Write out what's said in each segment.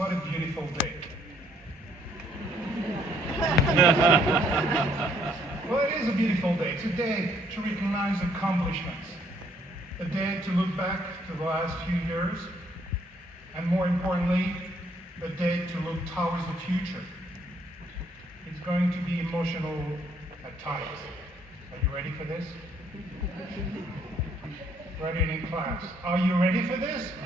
What a beautiful day. Well, it is a beautiful day. It's a day to recognize accomplishments. A day to look back to the last few years. And more importantly, a day to look towards the future. It's going to be emotional at times. Are you ready for this? Graduating class, are you ready for this? So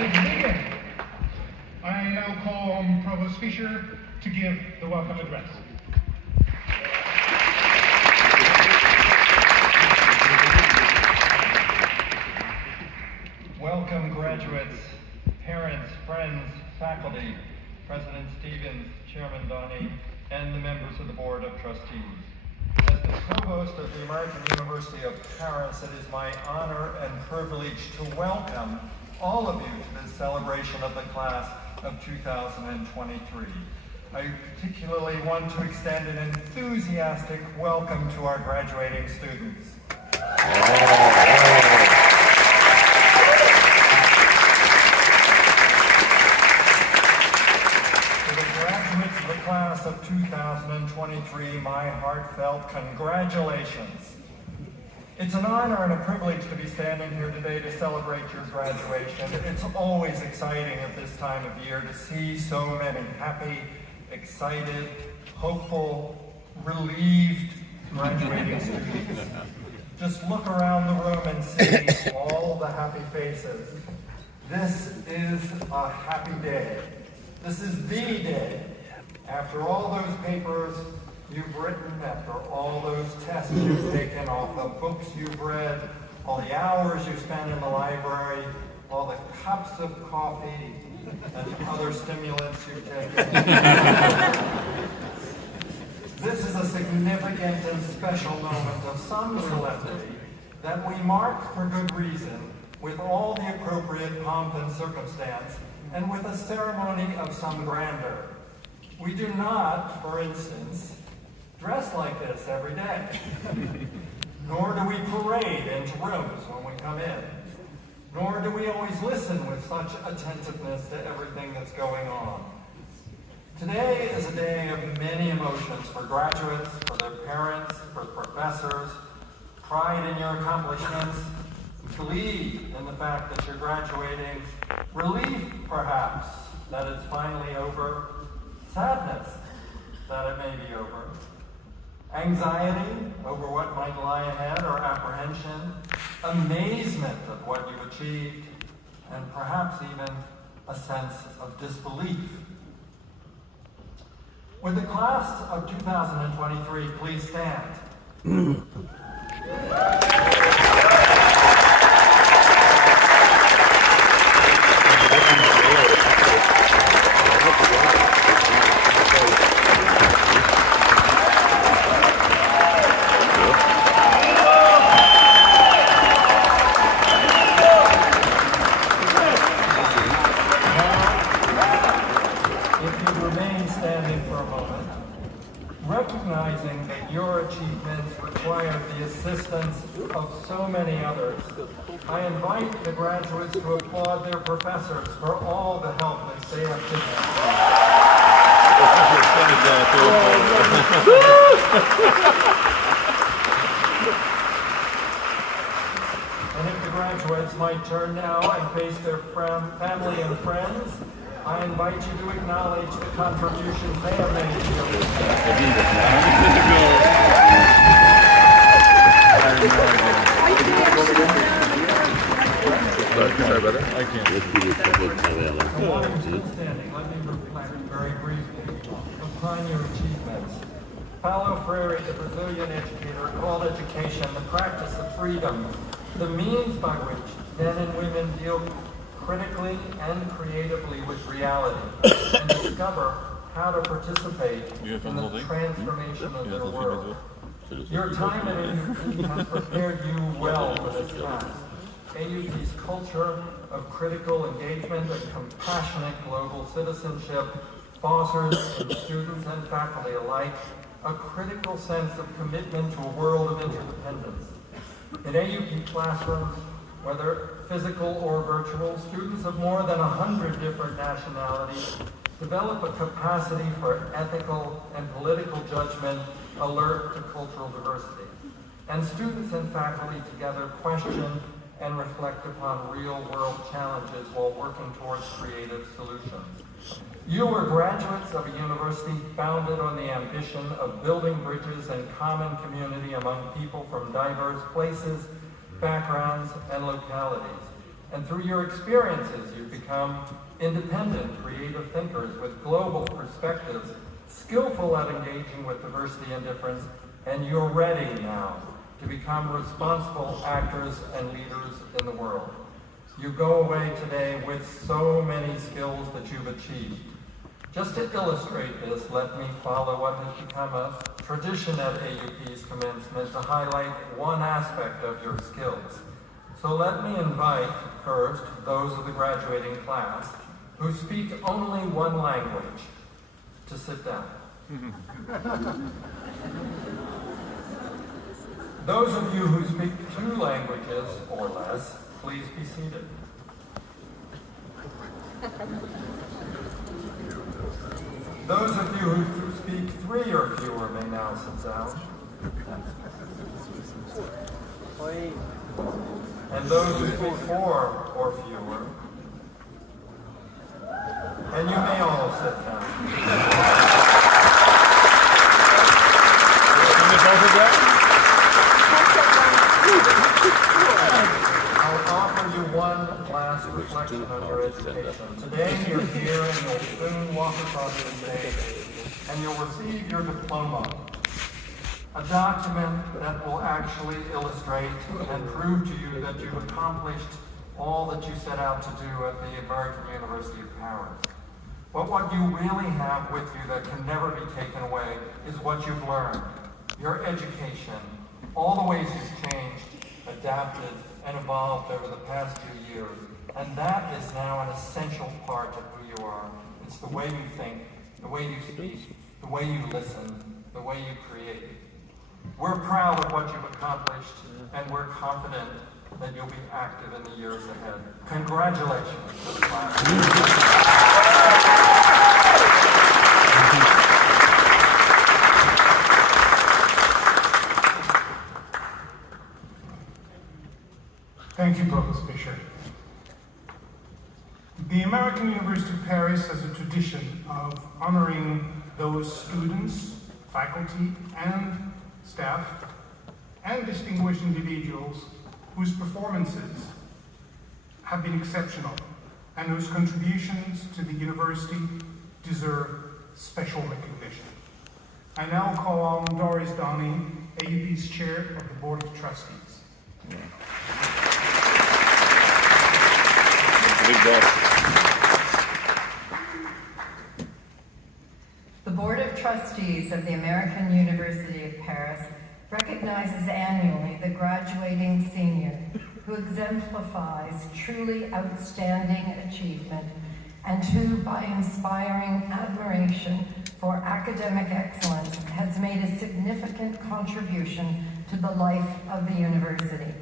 let's begin. I now call on Provost Fisher to give the welcome address. Welcome, graduates, parents, friends, faculty, President Stevens, Chairman Donnie, and the members of the Board of Trustees. As the Provost of the American University of Paris, it is my honor and privilege to welcome all of you to this celebration of the class of 2023. I particularly want to extend an enthusiastic welcome to our graduating students. Class of 2023, my heartfelt congratulations. It's an honor and a privilege to be standing here today to celebrate your graduation. It's always exciting at this time of year to see so many happy, excited, hopeful, relieved graduating students. Just look around the room and see all the happy faces. This is a happy day. This is the day. After all those papers you've written, after all those tests you've taken, all the books you've read, all the hours you spent in the library, all the cups of coffee and other stimulants you've taken. This is a significant and special moment of some solemnity that we mark for good reason with all the appropriate pomp and circumstance and with a ceremony of some grandeur. We do not, for instance, dress like this every day, nor do we parade into rooms when we come in, nor do we always listen with such attentiveness to everything that's going on. Today is a day of many emotions for graduates, for their parents, for professors, pride in your accomplishments, glee in the fact that you're graduating, relief, perhaps, that it's finally over, sadness that it may be over, anxiety over what might lie ahead or apprehension, amazement at what you've achieved, and perhaps even a sense of disbelief. Would the class of 2023 please stand? Recognizing that your achievements require the assistance of so many others, I invite the graduates to applaud their professors for all the help that they have given. And if the graduates might turn now and face their family and friends, I invite you to acknowledge the contributions they have made to your I can't. Let me reflect very briefly upon your achievements. Paulo Freire, the Brazilian educator, called education the practice of freedom, the means by which men and women deal critically and creatively with reality and discover how to participate in the transformation of their world. Your time at AUP has prepared you well for this task. AUP's culture of critical engagement and compassionate global citizenship fosters in students and faculty alike a critical sense of commitment to a world of interdependence. In AUP classrooms, Whether physical or virtual, students of more than 100 different nationalities develop a capacity for ethical and political judgment alert to cultural diversity. And students and faculty together question and reflect upon real-world challenges while working towards creative solutions. You were graduates of a university founded on the ambition of building bridges and common community among people from diverse places, backgrounds, and localities. And through your experiences, you've become independent, creative thinkers with global perspectives, skillful at engaging with diversity and difference, and you're ready now to become responsible actors and leaders in the world. You go away today with so many skills that you've achieved. Just to illustrate this, let me follow what has become a tradition at AUP's commencement to highlight one aspect of your skills. So let me invite first those of the graduating class who speak only one language to sit down. Those of you who speak 2 languages or less, please be seated. Those of you who speak 3 or fewer may now sit down. And those who speak 4 or fewer. And you may all sit down. I'll offer you one last reflection on your education. Today you're here and you'll soon walk across the stage and you'll receive your diploma, a document that will actually illustrate and prove to you that you've accomplished all that you set out to do at the American University of Paris. But what you really have with you that can never be taken away is what you've learned, your education, all the ways you've changed, adapted, and evolved over the past few years. And that is now an essential part of who you are. It's the way you think, the way you speak, the way you listen, the way you create. We're proud of what you've accomplished, and we're confident that you'll be active in the years ahead. Congratulations to the class. Thank you, Provost Fisher. The American University of Paris has a tradition of honoring those students, faculty, and staff, and distinguished individuals whose performances have been exceptional and whose contributions to the university deserve special recognition. I now call on Doris Donnie, AUP's Chair of the Board of Trustees. The Board of Trustees of the American University of Paris recognizes annually the graduating senior who exemplifies truly outstanding achievement and who, by inspiring admiration for academic excellence, has made a significant contribution to the life of the university.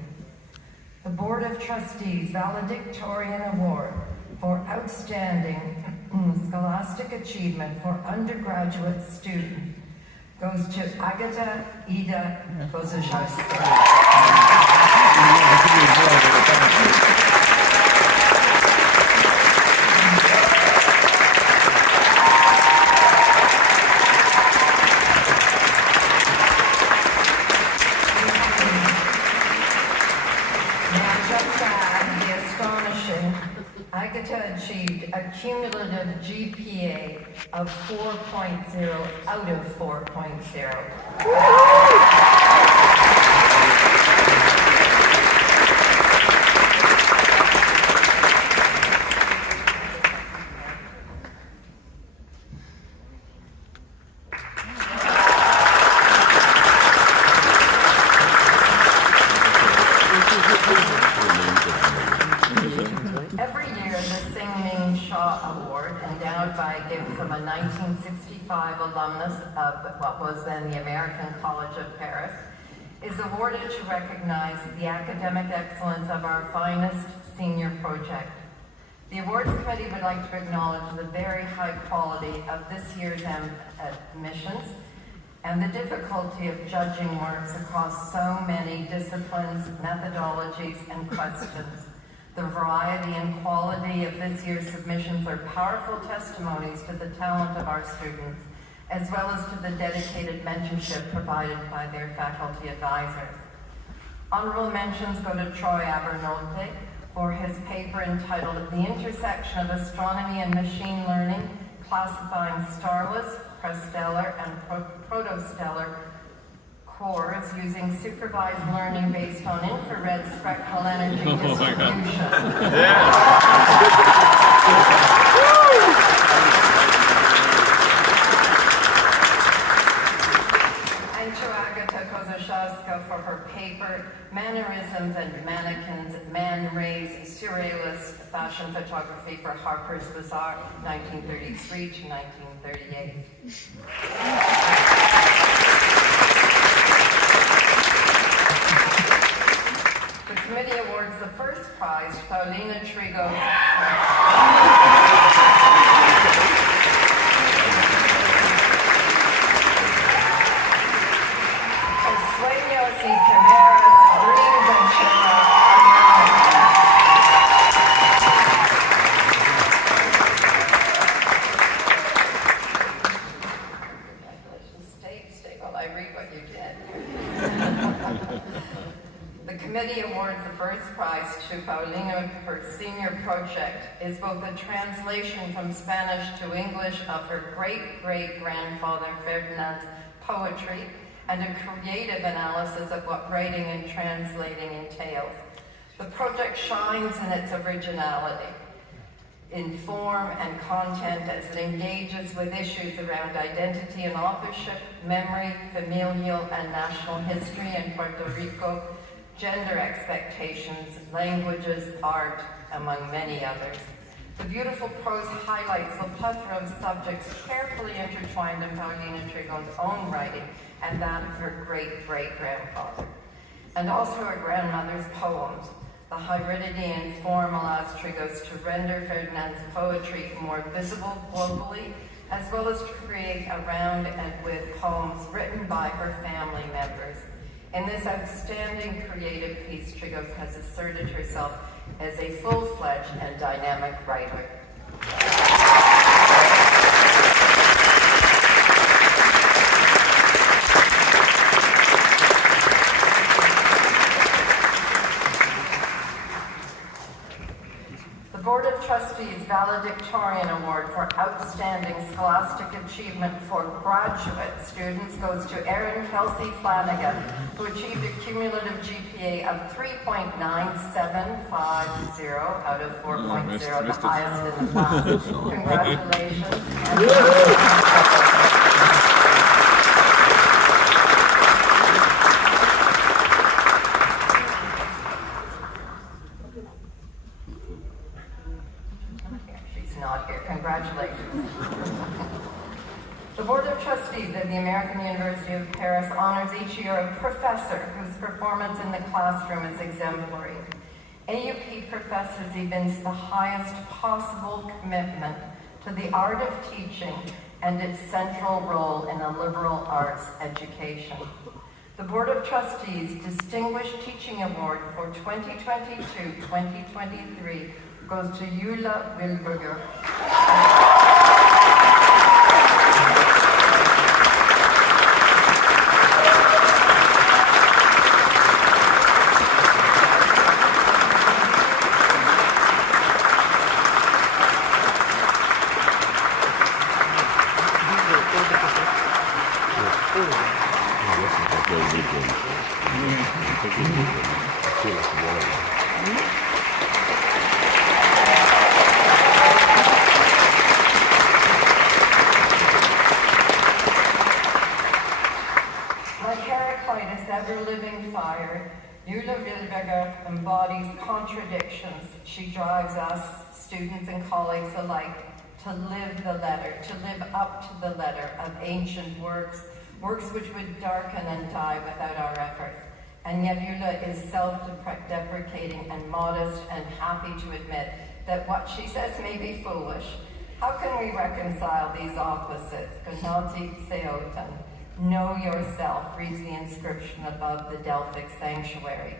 The Board of Trustees Valedictorian Award for Outstanding Scholastic Achievement for Undergraduate Student goes to Agata Ida Kozaszewska. Agata achieved a cumulative GPA of 4.0 out of 4.0. Every year, the Sing-Ming Shaw Award, endowed by a gift from a 1965 alumnus of what was then the American College of Paris, is awarded to recognize the academic excellence of our finest senior project. The awards committee would like to acknowledge the very high quality of this year's admissions and the difficulty of judging works across so many disciplines, methodologies, and questions. The variety and quality of this year's submissions are powerful testimonies to the talent of our students, as well as to the dedicated mentorship provided by their faculty advisors. Honorable mentions go to Troy Abernolte for his paper entitled The Intersection of Astronomy and Machine Learning, Classifying Starless, Prestellar, and Protostellar cores using supervised learning based on infrared spectral energy distribution. And to Agata Kozaszewska for her paper, Mannerisms and Mannequins, Man-Rays, Surrealist Fashion Photography for Harper's Bazaar, 1933 to 1938. The committee awards the first prize to Paulina Trigo Sueños y Chimeras, Dreams and Chimeras. Congratulations. Stay while I read what you did. The committee awards the first prize to Paulina. Her senior project is both a translation from Spanish to English of her great-great-grandfather Ferdinand's poetry and a creative analysis of what writing and translating entails. The project shines in its originality, in form and content as it engages with issues around identity and authorship, memory, familial and national history in Puerto Rico, gender expectations, languages, art, among many others. The beautiful prose highlights the plethora of subjects carefully intertwined in Paulina Trigon's own writing and that of her great-great-grandfather, and also her grandmother's poems. The hybridity and form allows Trigos to render Ferdinand's poetry more visible globally, as well as to create around and with poems written by her family members. In this outstanding creative piece, Trigos has asserted herself as a full-fledged and dynamic writer. The Board of Trustees Valedictorian Award for Outstanding Scholastic Achievement for Graduate Students goes to Erin Kelsey Flanagan, who achieved a cumulative GPA of 3.9750 out of 4.0, the highest in the class. Congratulations. Congratulations. The Board of Trustees of the American University of Paris honors each year a professor whose performance in the classroom is exemplary. AUP professors evince the highest possible commitment to the art of teaching and its central role in a liberal arts education. The Board of Trustees Distinguished Teaching Award for 2022-2023 goes to Eula Wilberger. Embodies contradictions. She drives us, students and colleagues alike, to live the letter, to live up to the letter of ancient works which would darken and die without our efforts. And yet Eula is self-deprecating and modest and happy to admit that what she says may be foolish. How can we reconcile these opposites? Gnoti Theoten. Know yourself, reads the inscription above the Delphic sanctuary.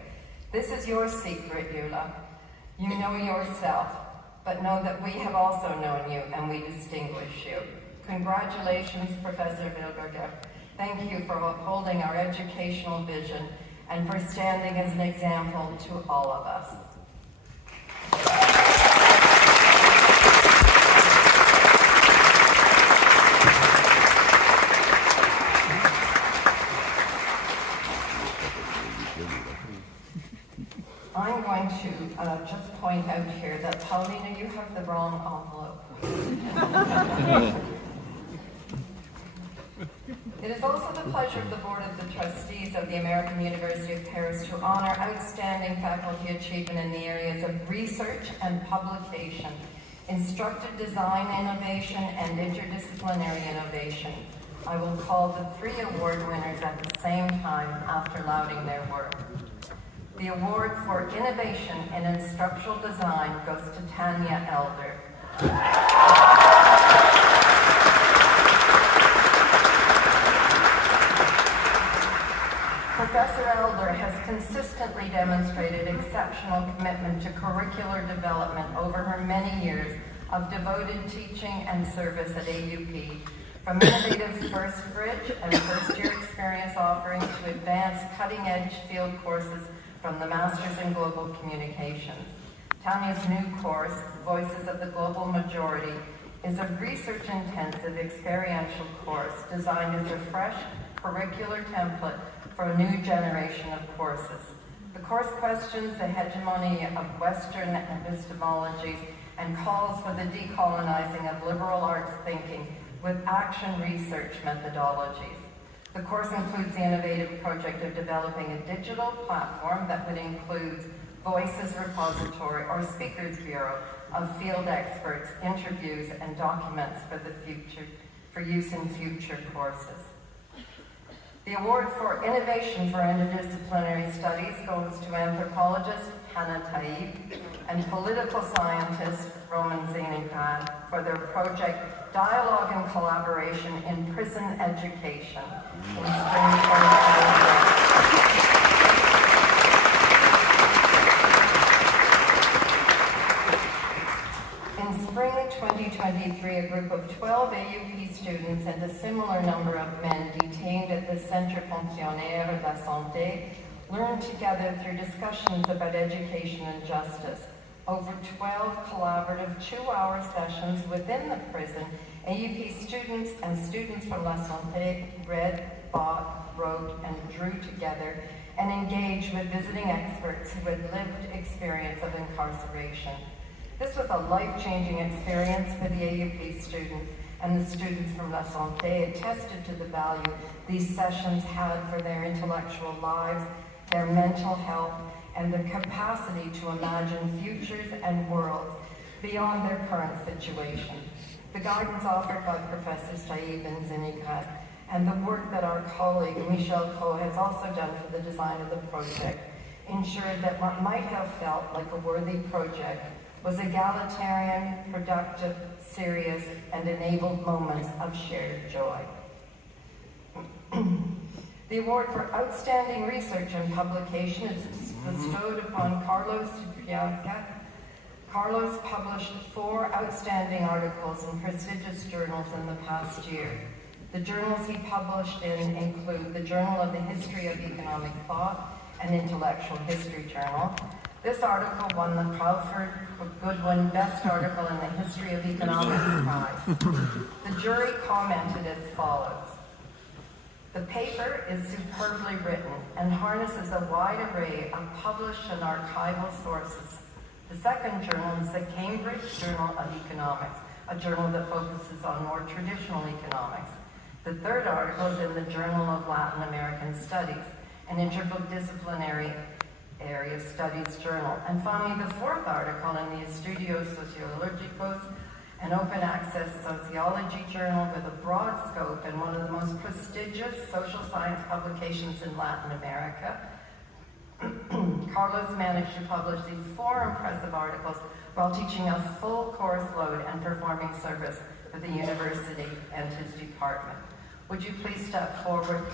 This is your secret, Eula. You know yourself, but know that we have also known you and we distinguish you. Congratulations, Professor Wilberger. Thank you for upholding our educational vision and for standing as an example to all of us. I'm going to just point out here that, Paulina, you have the wrong envelope. It is also the pleasure of the Board of the Trustees of the American University of Paris to honor outstanding faculty achievement in the areas of research and publication, instructive design innovation, and interdisciplinary innovation. I will call the 3 award winners at the same time after lauding their work. The award for innovation in instructional design goes to Tanya Elder. Professor Elder has consistently demonstrated exceptional commitment to curricular development over her many years of devoted teaching and service at AUP, from innovative first bridge and first-year experience offering to advanced cutting-edge field courses from the Masters in Global Communications. Tanya's new course, Voices of the Global Majority, is a research-intensive experiential course designed as a fresh curricular template for a new generation of courses. The course questions the hegemony of Western epistemologies and calls for the decolonizing of liberal arts thinking with action research methodologies. The course includes the innovative project of developing a digital platform that would include Voices Repository or Speakers Bureau of field experts, interviews, and documents for use in future courses. The award for innovation for interdisciplinary studies goes to anthropologist Hannah Taib and political scientist Roman Zenigrad for their project Dialogue and Collaboration in Prison Education in spring 2023. In spring 2023, a group of 12 AUP students and a similar number of men detained at the Centre Fonctionnaire de la Santé learned together through discussions about education and justice. Over 12 collaborative 2-hour sessions within the prison, AUP students and students from La Santé read, thought, wrote, and drew together and engaged with visiting experts who had lived experience of incarceration. This was a life-changing experience for the AUP students, and the students from La Santé attested to the value these sessions had for their intellectual lives, their mental health, and the capacity to imagine futures and worlds beyond their current situation. The guidance offered by Professors Taib and Zenigrad and the work that our colleague Michel Coe has also done for the design of the project ensured that what might have felt like a worthy project was egalitarian, productive, serious, and enabled moments of shared joy. The award for outstanding research and publication is bestowed upon Carlos Ciprianca. Carlos published 4 outstanding articles in prestigious journals in the past year. The journals he published in include the Journal of the History of Economic Thought and Intellectual History Journal. This article won the Crawford Goodwin Best Article in the History of Economics Prize. The jury commented as follows. The paper is superbly written and harnesses a wide array of published and archival sources. The second journal is the Cambridge Journal of Economics, a journal that focuses on more traditional economics. The third article is in the Journal of Latin American Studies, an interdisciplinary area studies journal. And finally, the fourth article in the Estudios Sociológicos, an open access sociology journal with a broad scope and one of the most prestigious social science publications in Latin America, Carlos managed to publish these 4 impressive articles while teaching a full course load and performing service for the university and his department. Would you please step forward?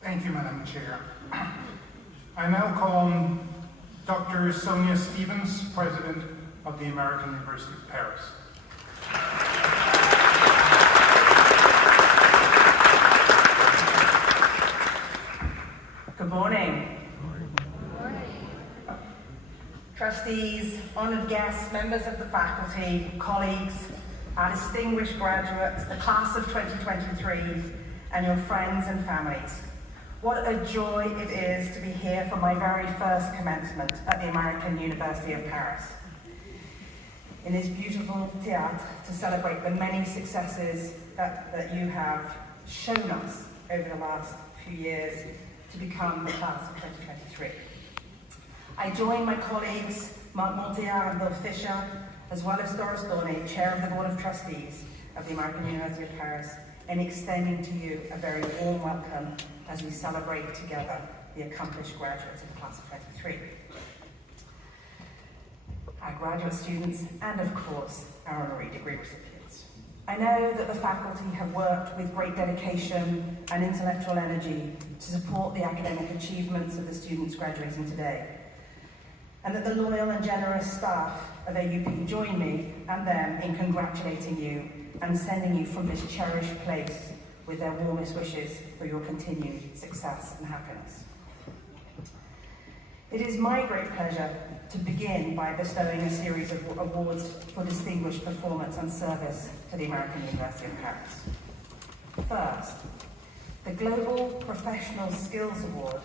Thank you, Madam Chair. I now call on Dr. Sonia Stevens, President of the American University of Paris. Good morning. Trustees, honoured guests, members of the faculty, colleagues, our distinguished graduates, the class of 2023, and your friends and families. What a joy it is to be here for my very first commencement at the American University of Paris. In this beautiful theatre to celebrate the many successes that you have shown us over the last few years to become the class of 2023. I join my colleagues, Marc Montier and Bill Fisher, as well as Doris Dorney, Chair of the Board of Trustees of the American University of Paris, in extending to you a very warm welcome as we celebrate together the accomplished graduates of the class of 23. Our graduate students, and of course, our honorary degree recipients. I know that the faculty have worked with great dedication and intellectual energy to support the academic achievements of the students graduating today, and that the loyal and generous staff of AUP join me and them in congratulating you and sending you from this cherished place with their warmest wishes for your continued success and happiness. It is my great pleasure to begin by bestowing a series of awards for distinguished performance and service to the American University of Paris. First, the Global Professional Skills Award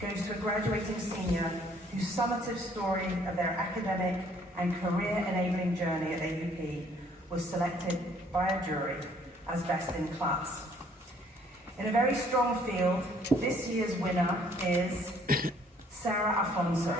goes to a graduating senior whose summative story of their academic and career-enabling journey at AUP was selected by a jury as best in class. In a very strong field, this year's winner is Sarah Afonso.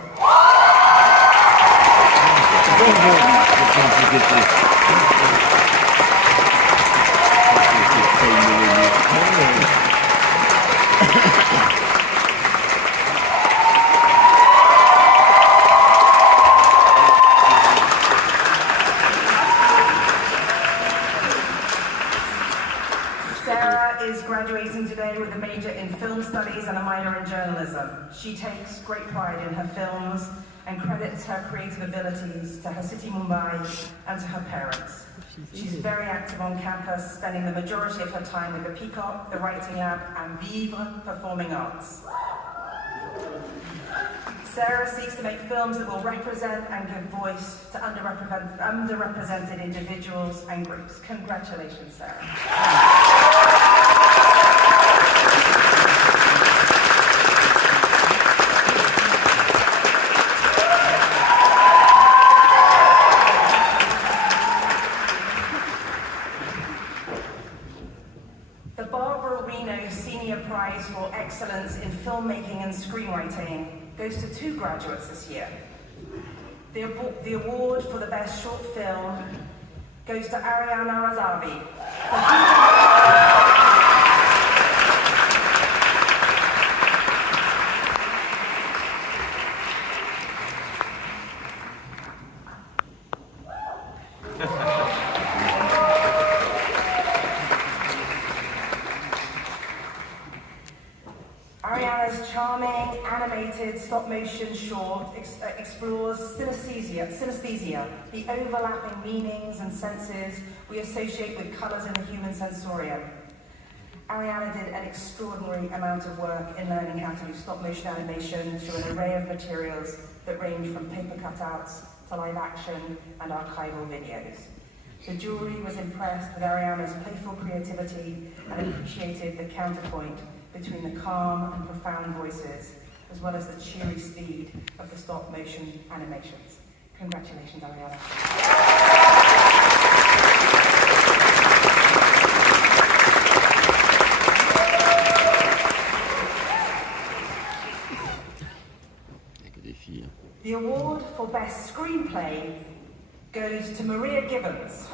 Sarah is graduating today with a major in film studies and a minor in journalism. She takes great pride in her films and credits her creative abilities to her city Mumbai and to her parents. She's very active on campus, spending the majority of her time with the Peacock, the Writing Lab, and Vivre Performing Arts. Sarah seeks to make films that will represent and give voice to underrepresented individuals and groups. Congratulations, Sarah. For excellence in filmmaking and screenwriting goes to 2 graduates this year. The award for the best short film goes to Ariana Azavi. Ariana's charming, animated, stop-motion short explores synesthesia, the overlapping meanings and senses we associate with colours in the human sensorium. Ariana did an extraordinary amount of work in learning how to do stop-motion animation through an array of materials that range from paper cutouts to live action and archival videos. The jury was impressed with Ariana's playful creativity and appreciated the counterpoint between the calm and profound voices, as well as the cheery speed of the stop-motion animations. Congratulations, Ariana. The award for Best Screenplay goes to Maria Gibbons.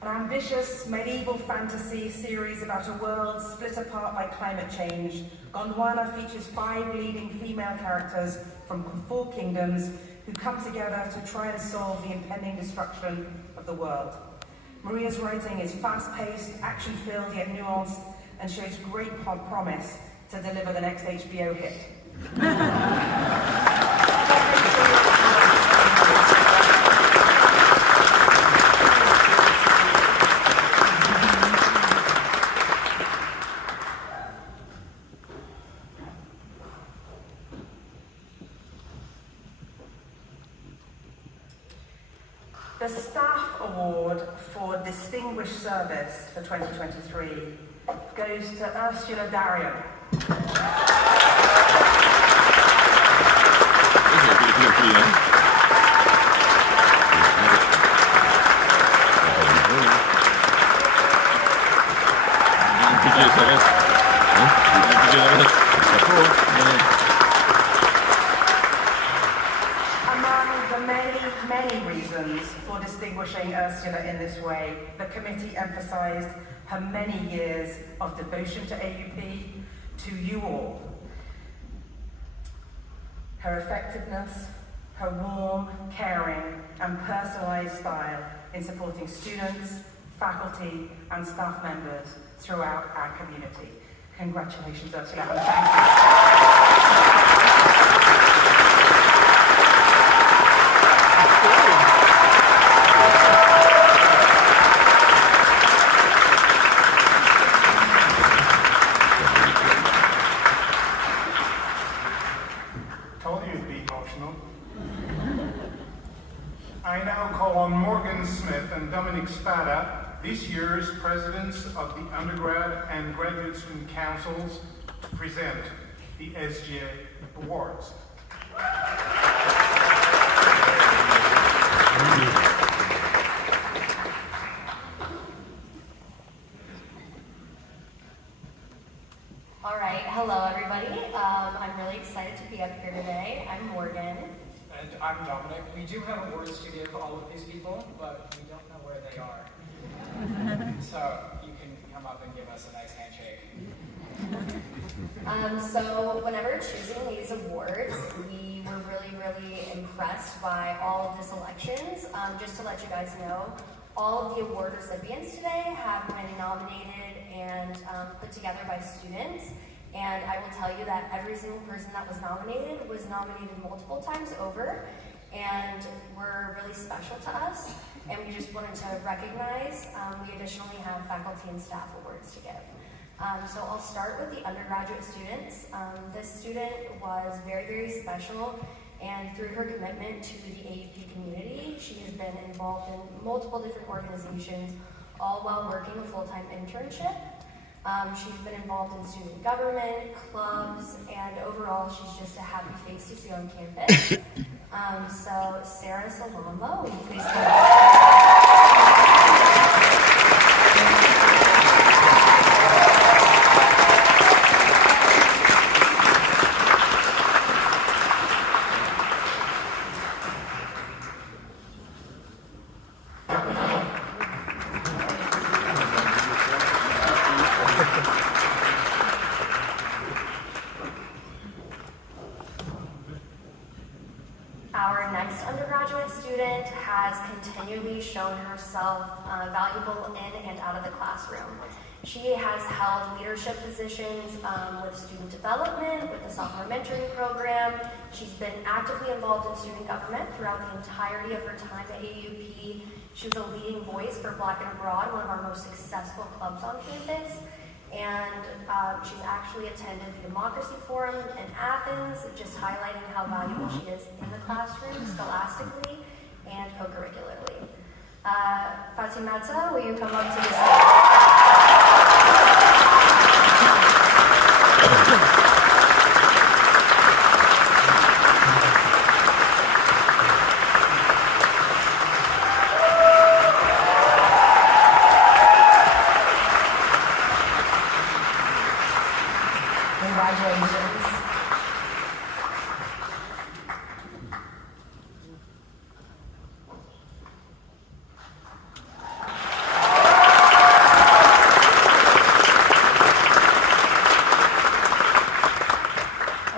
An ambitious medieval fantasy series about a world split apart by climate change, Gondwana features 5 leading female characters from 4 kingdoms who come together to try and solve the impending destruction of the world. Maria's writing is fast-paced, action-filled yet nuanced, and shows great promise to deliver the next HBO hit. The Staff Award for Distinguished Service for 2023 goes to Ursula Darian. Many reasons for distinguishing Ursula in this way, the committee emphasised her many years of devotion to AUP, to you all. Her effectiveness, her warm, caring and personalised style in supporting students, faculty and staff members throughout our community. Congratulations, Ursula, and thank you. Told you it'd be emotional. I now call on Morgan Smith and Dominic Spada, this year's presidents of the undergrad and graduate student councils, to present the SGA Awards. All right, hello everybody. I'm really excited to be up here today. I'm Morgan. And I'm Dominic. We do have awards to give all of these people, but we don't know where they are. So you can come up and give us a nice handshake. So whenever choosing these awards, we were really impressed by all of the selections. Just to let you guys know, all of the award recipients today have been nominated and put together by students. And I will tell you that every single person that was nominated multiple times over, and were really special to us. And we just wanted to recognize, we additionally have faculty and staff awards to give. So I'll start with the undergraduate students. This student was very special, and through her commitment to the AUP community, she has been involved in multiple different organizations, all while working a full-time internship. She's been involved in student government, clubs, and overall she's just a happy face to see on campus. So Sarah Salombo, will you please come Our next undergraduate student has continually shown herself valuable in and out of the classroom. She has held leadership positions with student development, with the sophomore mentoring program. She's been actively involved in student government throughout the entirety of her time at AUP. She was a leading voice for Black and Abroad, one of our most successful clubs on campus. And she's actually attended the Democracy Forum in Athens, just highlighting how valuable she is in the classroom, scholastically, and co-curricularly. Fatimata, will you come up to the stage? Congratulations.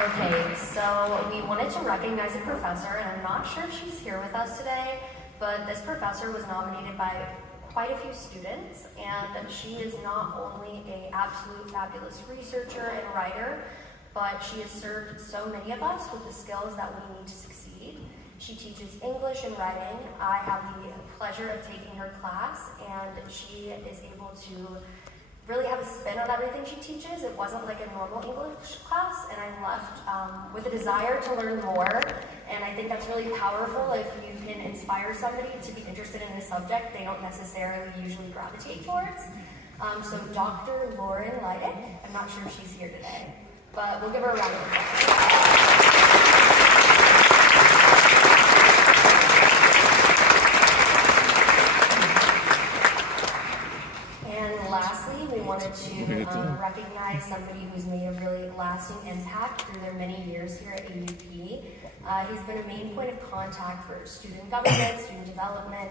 Okay, so we wanted to recognize a professor, and I'm not sure if she's here with us today, but this professor was nominated by quite a few students, and she is not only an absolute fabulous researcher and writer, but she has served so many of us with the skills that we need to succeed. She teaches English and writing. I have the pleasure of taking her class, and she is able to really have a spin on everything she teaches. It wasn't like a normal English class, and I left with a desire to learn more, and I think that's really powerful if you can inspire somebody to be interested in a subject they don't necessarily usually gravitate towards. So Dr. Lauren Leidick, I'm not sure if she's here today, but we'll give her a round of applause. Lastly, we wanted to recognize somebody who's made a really lasting impact through their many years here at AUP. He's been a main point of contact for student government, student development.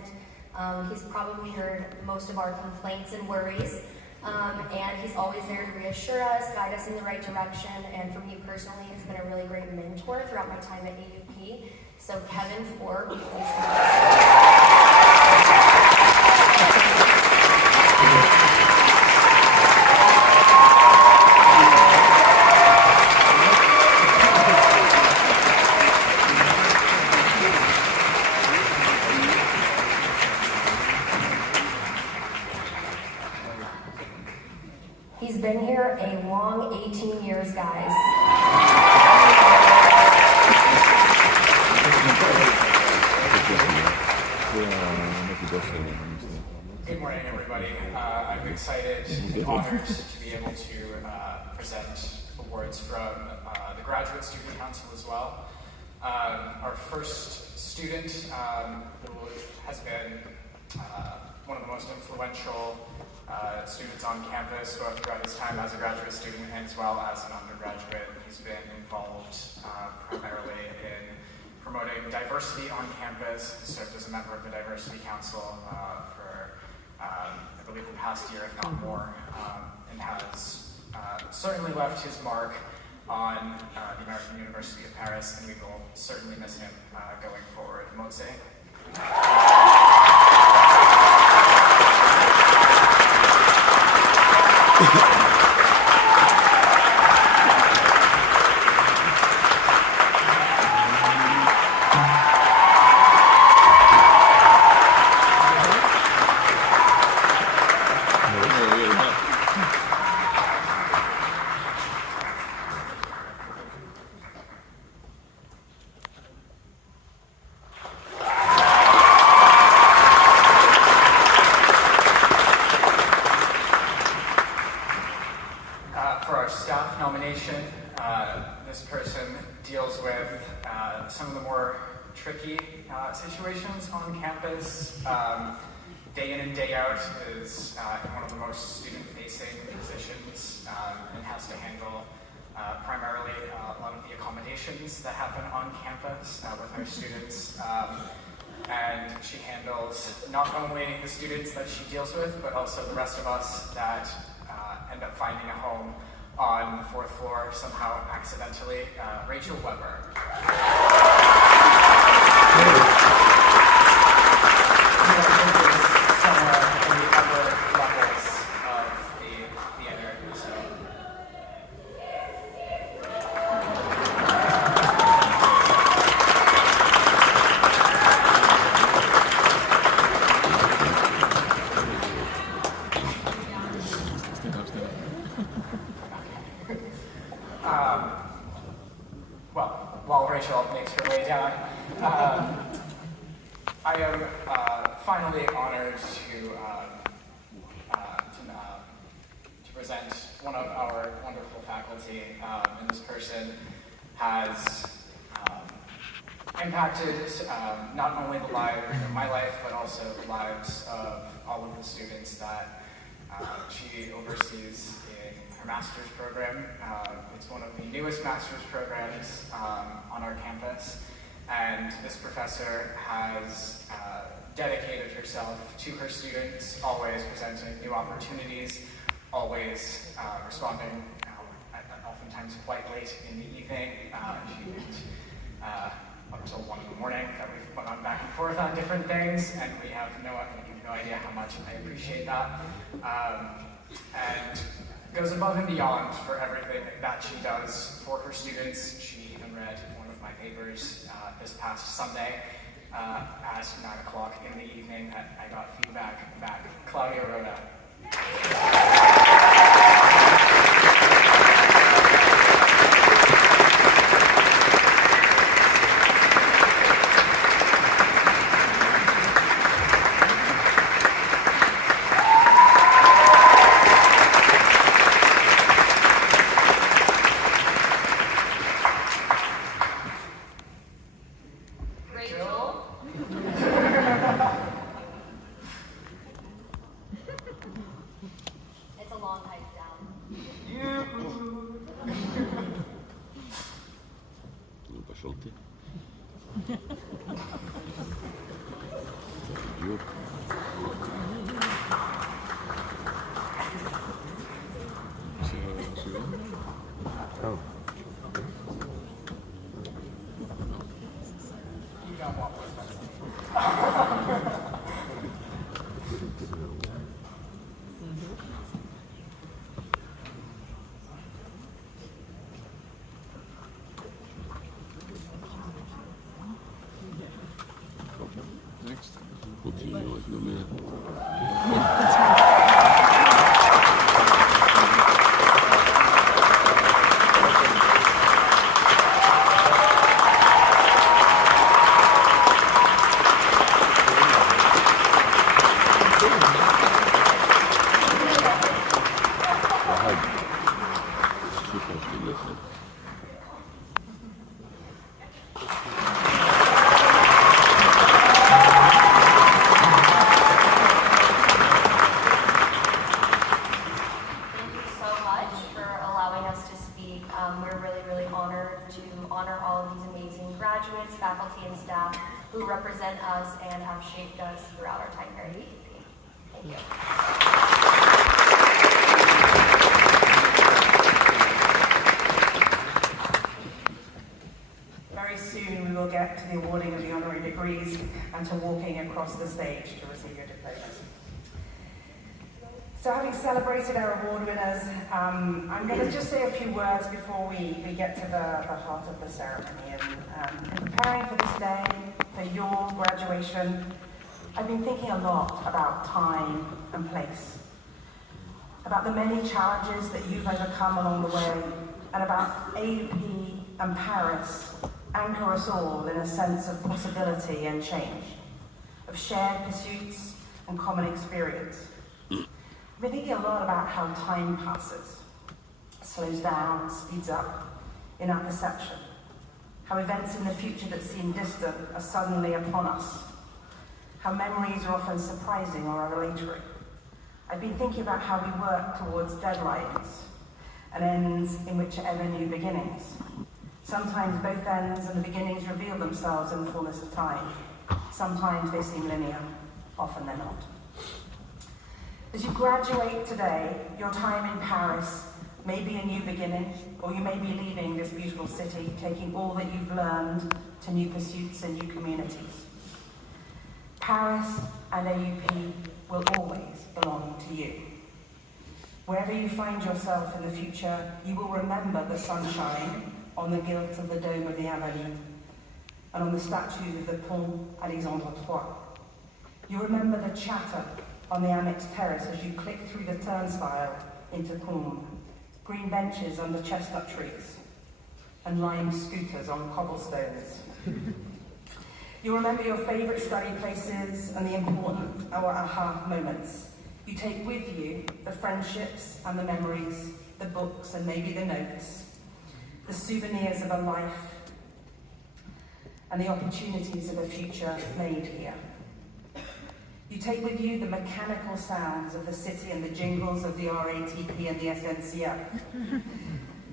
He's probably heard most of our complaints and worries, and he's always there to reassure us, guide us in the right direction, and for me personally, he's been a really great mentor throughout my time at AUP. So Kevin Ford, please come up. He's been here a long 18 years, guys. Good morning, everybody. I'm excited and honored to be able to present awards from the Graduate Student Council as well. Our first student who has been one of the most influential students on campus, both throughout his time as a graduate student and as well as an undergraduate. He's been involved primarily in promoting diversity on campus, served as a member of the Diversity Council for, I believe, the past year, if not more, and has certainly left his mark on the American University of Paris, and we will certainly miss him going forward. Motse. For our staff nomination, this person deals with some of the more tricky situations on campus. Day in and day out is in one of the most student-facing positions and has to handle primarily a lot of the accommodations that happen on campus with our students. And she handles not only the students that she deals with, but also the rest of us that end up finding a home on the 4th floor somehow accidentally. Rachel Weber. Well, while Rachel makes her way down, I am finally honored to present one of our wonderful faculty, and this person has impacted not only my life, but also the lives of all of the students that she oversees in her master's program. It's one of the newest master's programs on our campus, and this professor has dedicated herself to her students, always presenting new opportunities, always responding oftentimes quite late in the evening. She up until 1 in the morning that we've gone on back and forth on different things, and we have no idea how much I appreciate that. And goes above and beyond for everything that she does for her students. She even read one of my papers this past Sunday at 9 o'clock in the evening. I got feedback back. Claudia Rhoda. Faculty and staff who represent us and have shaped us throughout our time here at AUP. Thank you. Very soon we will get to the awarding of the honorary degrees and to walking across the stage to receive your diplomas. So having celebrated our award winners, I'm going to just say a few words before we get to the heart of the ceremony. And in preparing for this day, for your graduation, I've been thinking a lot about time and place, about the many challenges that you've overcome along the way, and about AUP and Paris anchor us all in a sense of possibility and change, of shared pursuits and common experience. I've been thinking a lot about how time passes, slows down, speeds up in our perception, how events in the future that seem distant are suddenly upon us, how memories are often surprising or revelatory. I've been thinking about how we work towards deadlines and ends in which are ever new beginnings. Sometimes both ends and the beginnings reveal themselves in the fullness of time. Sometimes they seem linear, often they're not. As you graduate today, your time in Paris may be a new beginning, or you may be leaving this beautiful city, taking all that you've learned to new pursuits and new communities. Paris and AUP will always belong to you. Wherever you find yourself in the future, you will remember the sunshine on the gilt of the dome of the Invalides and on the statues of the Pont Alexandre III. You remember the chatter on the Annex Terrace as you click through the turnstile into Coombe, green benches under chestnut trees, and lime scooters on cobblestones. You'll remember your favourite study places and the important or aha moments. You take with you the friendships and the memories, the books and maybe the notes, the souvenirs of a life and the opportunities of a future made here. You take with you the mechanical sounds of the city and the jingles of the RATP and the SNCF.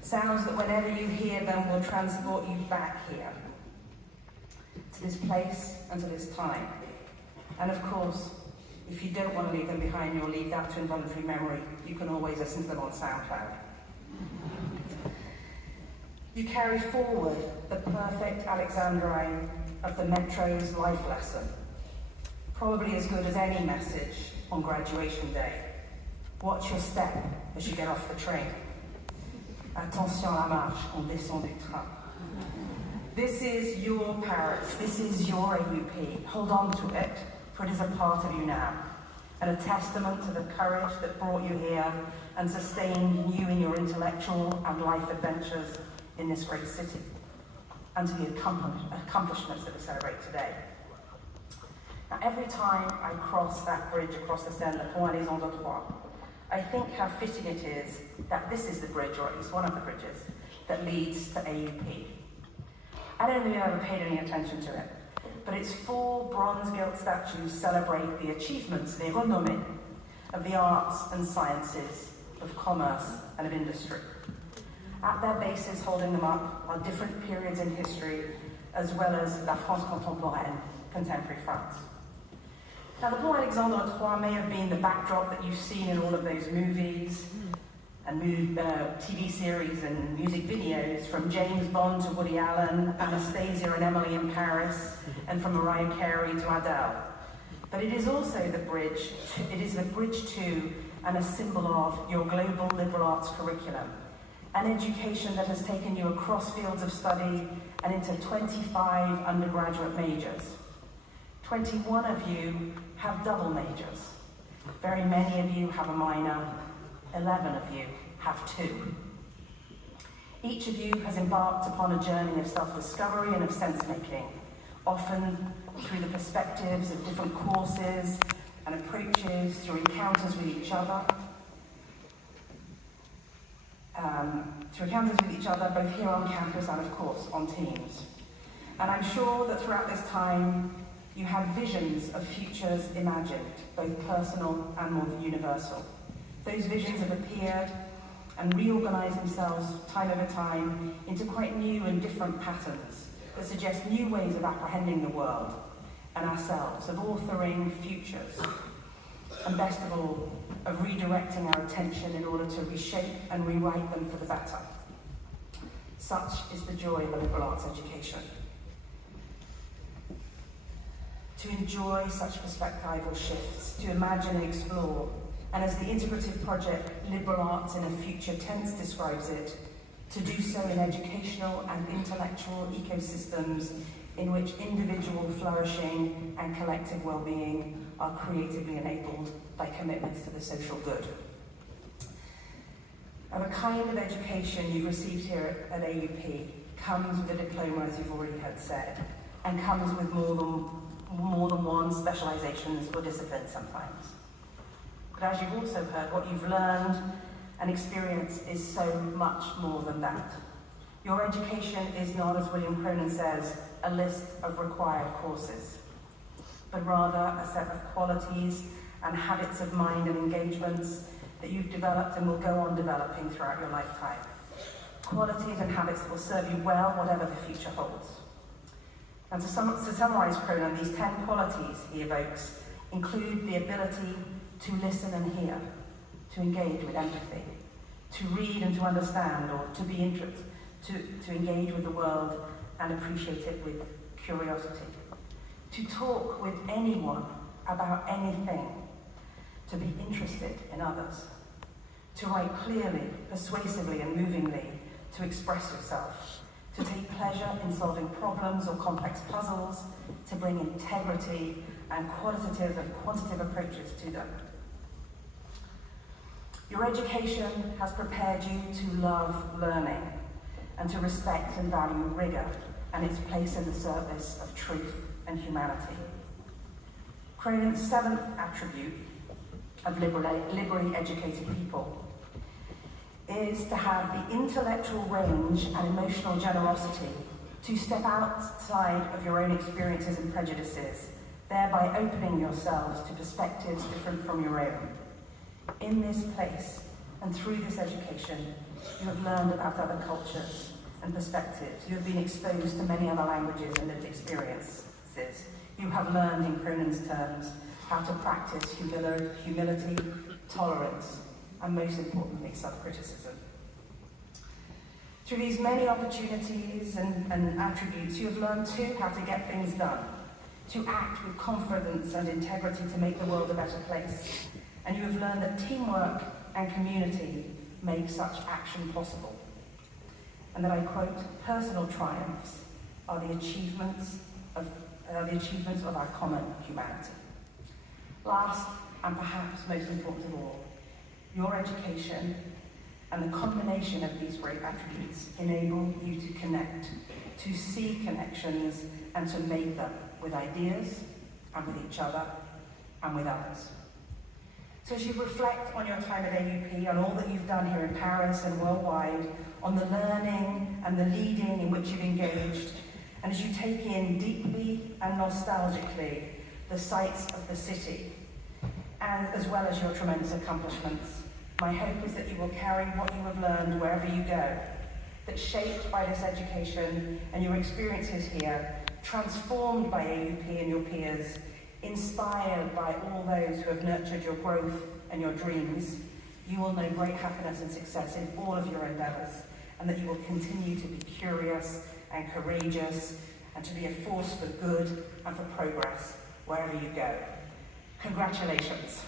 Sounds that whenever you hear them will transport you back here, to this place and to this time. And of course, if you don't want to leave them behind, you'll leave that to involuntary memory. You can always listen to them on SoundCloud. You carry forward the perfect Alexandrine of the Metro's life lesson, probably as good as any message on graduation day. Watch your step as you get off the train. Attention à la marche, on descend du train. This is your Paris, this is your AUP. Hold on to it, for it is a part of you now, and a testament to the courage that brought you here and sustained you in your intellectual and life adventures in this great city, and to the accomplishments that we celebrate today. Now, every time I cross that bridge across the Seine, le Pont des Trois, I think how fitting it is that this is the bridge, or at least one of the bridges, that leads to AUP. I don't think I've ever paid any attention to it, but its 4 bronze-gilt statues celebrate the achievements, les renommées, of the arts and sciences, of commerce and of industry. At their bases, holding them up, are different periods in history, as well as la France contemporaine, contemporary France. Now, the Pont Alexandre III may have been the backdrop that you've seen in all of those movies and TV series and music videos, from James Bond to Woody Allen, Anastasia and Emily in Paris, and from Mariah Carey to Adele. But it is also the bridge to and a symbol of your global liberal arts curriculum, an education that has taken you across fields of study and into 25 undergraduate majors. 21 of you have double majors. Very many of you have a minor. 11 of you have 2. Each of you has embarked upon a journey of self-discovery and of sense-making, often through the perspectives of different courses and approaches, through encounters with each other, both here on campus and, of course, on teams. And I'm sure that throughout this time, you had visions of futures imagined, both personal and more universal. Those visions have appeared and reorganized themselves time over time into quite new and different patterns that suggest new ways of apprehending the world and ourselves, of authoring futures, and best of all, of redirecting our attention in order to reshape and rewrite them for the better. Such is the joy of a liberal arts education. To enjoy such perspectival shifts, to imagine and explore, and as the integrative project Liberal Arts in a Future Tense describes it, to do so in educational and intellectual ecosystems in which individual flourishing and collective well-being are creatively enabled by commitments to the social good. Now, the kind of education you've received here at AUP comes with a diploma, as you've already heard said, and comes with more than one specializations or discipline sometimes. But as you've also heard, what you've learned and experienced is so much more than that. Your education is not, as William Cronin says, a list of required courses, but rather a set of qualities and habits of mind and engagements that you've developed and will go on developing throughout your lifetime. Qualities and habits that will serve you well, whatever the future holds. And to summarize Cronin, these 10 qualities he evokes include the ability to listen and hear, to engage with empathy, to read and to understand, or to be interested, to engage with the world and appreciate it with curiosity, to talk with anyone about anything, to be interested in others, to write clearly, persuasively and movingly, to express yourself, to take pleasure in solving problems or complex puzzles, to bring integrity and qualitative and quantitative approaches to them. Your education has prepared you to love learning and to respect and value rigor and its place in the service of truth and humanity. Cronen's seventh attribute of liberally educated people is to have the intellectual range and emotional generosity to step outside of your own experiences and prejudices, thereby opening yourselves to perspectives different from your own. In this place and through this education, you have learned about other cultures and perspectives. You have been exposed to many other languages and lived experiences. You have learned, in Cronen's terms, how to practice humility, tolerance, and most importantly, self-criticism. Through these many opportunities and attributes, you have learned too how to get things done, to act with confidence and integrity to make the world a better place. And you have learned that teamwork and community make such action possible. And that I quote, personal triumphs are the achievements of our common humanity. Last, and perhaps most important of all, your education and the combination of these great attributes enable you to connect, to see connections, and to make them with ideas, and with each other, and with others. So as you reflect on your time at AUP, on all that you've done here in Paris and worldwide, on the learning and the leading in which you've engaged, and as you take in deeply and nostalgically the sights of the city, and as well as your tremendous accomplishments, my hope is that you will carry what you have learned wherever you go, that shaped by this education and your experiences here, transformed by AUP and your peers, inspired by all those who have nurtured your growth and your dreams, you will know great happiness and success in all of your endeavours, and that you will continue to be curious and courageous and to be a force for good and for progress wherever you go. Congratulations.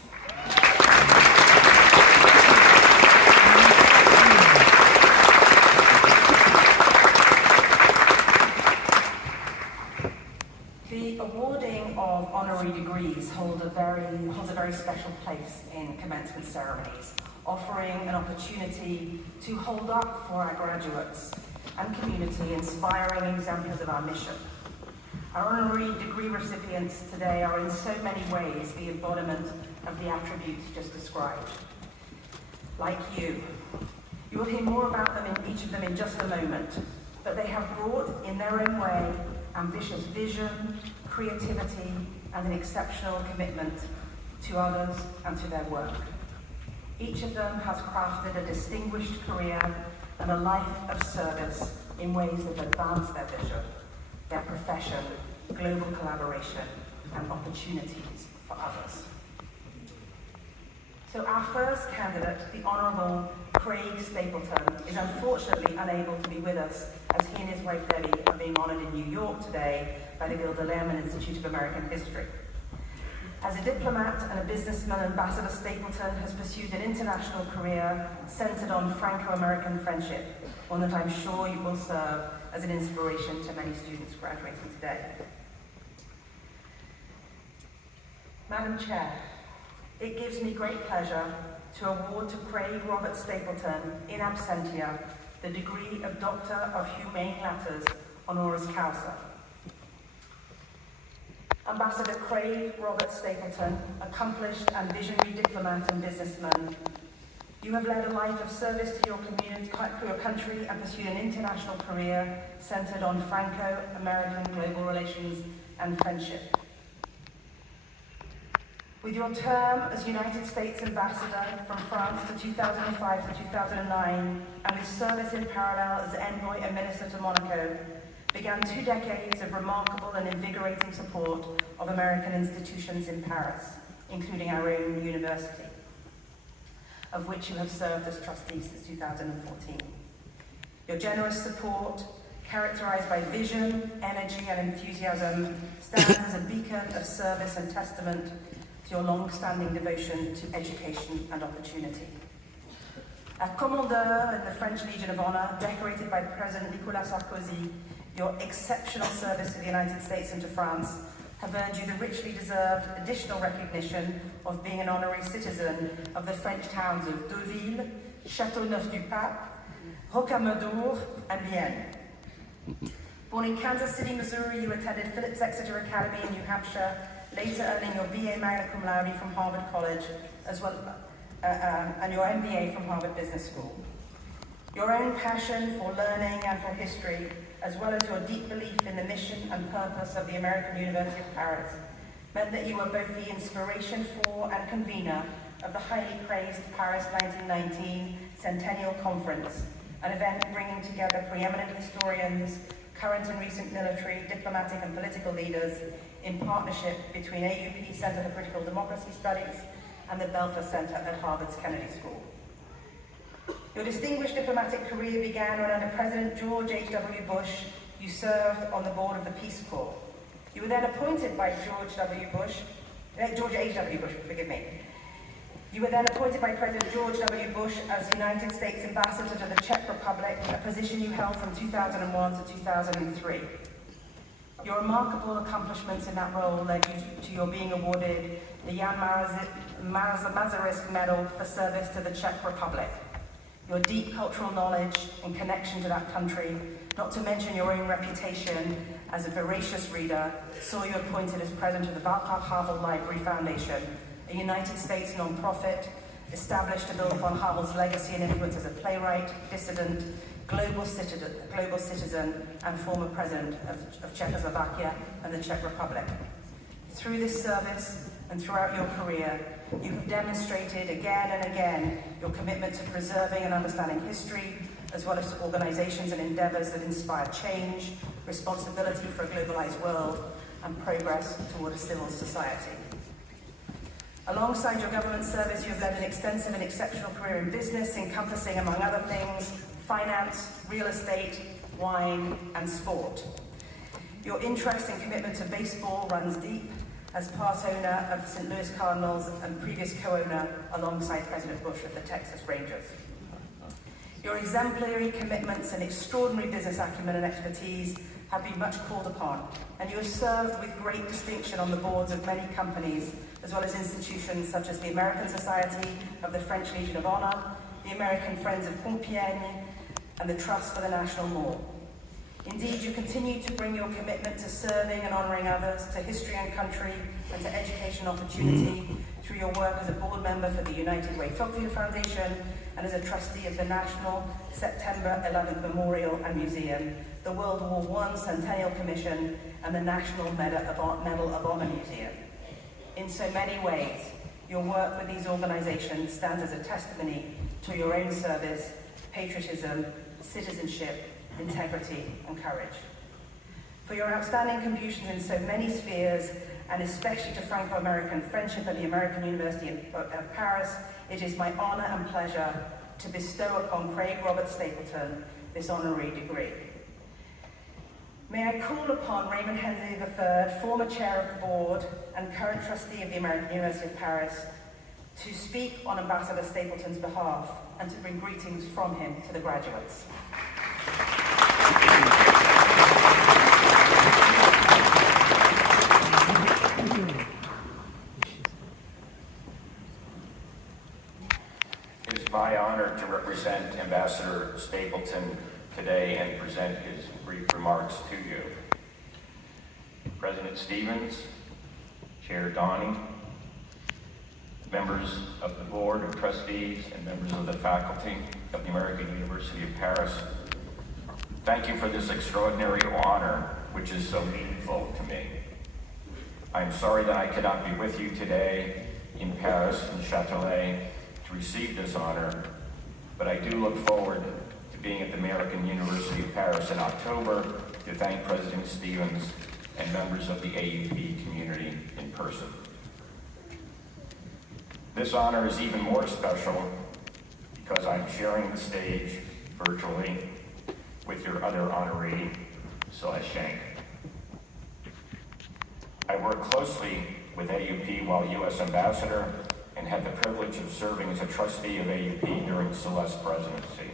The awarding of honorary degrees holds a very special place in commencement ceremonies, offering an opportunity to hold up for our graduates and community inspiring examples of our mission. Our honorary degree recipients today are in so many ways the embodiment of the attributes just described. Like you will hear more about them in each of them in just a moment, but they have brought, in their own way, ambitious vision, creativity, and an exceptional commitment to others and to their work. Each of them has crafted a distinguished career and a life of service in ways that advance their vision, their profession, global collaboration, and opportunities for others. So our first candidate, the Honourable Craig Stapleton, is unfortunately unable to be with us as he and his wife Debbie are being honoured in New York today by the Gilder Lehrman Institute of American History. As a diplomat and a businessman, Ambassador Stapleton has pursued an international career centred on Franco-American friendship, one that I'm sure you will serve as an inspiration to many students graduating today. Madam Chair, it gives me great pleasure to award to Craig Robert Stapleton, in absentia, the degree of Doctor of Humane Letters honoris causa. Ambassador Craig Robert Stapleton, accomplished and visionary diplomat and businessman, you have led a life of service to your community, your country, and pursued an international career centred on Franco-American global relations and friendship. With your term as United States Ambassador from France to 2005 to 2009, and with service in parallel as Envoy and Minister to Monaco, began 2 decades of remarkable and invigorating support of American institutions in Paris, including our own university, of which you have served as trustee since 2014. Your generous support, characterized by vision, energy, and enthusiasm, stands as a beacon of service and testament to your long-standing devotion to education and opportunity. A Commandeur in the French Legion of Honor, decorated by President Nicolas Sarkozy, your exceptional service to the United States and to France have earned you the richly deserved additional recognition of being an honorary citizen of the French towns of Deauville, Châteauneuf-du-Pape, Rocamadour, and Vienne. Born in Kansas City, Missouri, you attended Phillips Exeter Academy in New Hampshire, later earning your BA magna cum laude from Harvard College, as well and your MBA from Harvard Business School. Your own passion for learning and for history, as well as your deep belief in the mission and purpose of the American University of Paris, meant that you were both the inspiration for and convener of the highly praised Paris 1919 Centennial Conference, an event bringing together preeminent historians, current and recent military, diplomatic and political leaders in partnership between AUP Center for Critical Democracy Studies and the Belfer Center at Harvard's Kennedy School. Your distinguished diplomatic career began when under President George H.W. Bush, you served on the board of the Peace Corps. You were then appointed by George H.W. Bush, forgive me. You were then appointed by President George W. Bush as United States Ambassador to the Czech Republic, a position you held from 2001 to 2003. Your remarkable accomplishments in that role led you to your being awarded the Jan Masaryk Medal for service to the Czech Republic. Your deep cultural knowledge and connection to that country, not to mention your own reputation as a voracious reader, saw you appointed as president of the Václav Havel Library Foundation, a United States non-profit established to build upon Havel's legacy and influence as a playwright, dissident, global citizen, and former president of Czechoslovakia and the Czech Republic. Through this service and throughout your career, you have demonstrated again and again your commitment to preserving and understanding history, as well as to organizations and endeavors that inspire change, responsibility for a globalized world, and progress toward a civil society. Alongside your government service, you have led an extensive and exceptional career in business, encompassing, among other things, finance, real estate, wine, and sport. Your interest and commitment to baseball runs deep, as part owner of the St. Louis Cardinals and previous co-owner alongside President Bush of the Texas Rangers. Your exemplary commitments and extraordinary business acumen and expertise have been much called upon, and you have served with great distinction on the boards of many companies, as well as institutions such as the American Society of the French Legion of Honor, the American Friends of Compiègne, and the Trust for the National Mall. Indeed, you continue to bring your commitment to serving and honoring others, to history and country, and to education opportunity through your work as a board member for the United Way Tocqueville Foundation and as a trustee of the National September 11th Memorial and Museum, the World War I Centennial Commission, and the National Medal of Honor Museum. In so many ways, your work with these organizations stands as a testimony to your own service, patriotism, citizenship, integrity, and courage. For your outstanding contributions in so many spheres, and especially to Franco-American friendship at the American University of Paris, it is my honor and pleasure to bestow upon Craig Robert Stapleton this honorary degree. May I call upon Raymond Hensley III, former chair of the board and current trustee of the American University of Paris, to speak on Ambassador Stapleton's behalf and to bring greetings from him to the graduates. It is my honor to represent Ambassador Stapleton today and present his brief remarks to you. President Stevens, Chair Donnie, members of the Board of Trustees, and members of the faculty of the American University of Paris, thank you for this extraordinary honor, which is so meaningful to me. I am sorry that I cannot be with you today in Paris, in Châtelet, to receive this honor, but I do look forward to being at the American University of Paris in October to thank President Stevens and members of the AUP community in person. This honor is even more special because I'm sharing the stage virtually with your other honoree, Celeste Shank. I worked closely with AUP while U.S. Ambassador and had the privilege of serving as a trustee of AUP during Celeste's presidency.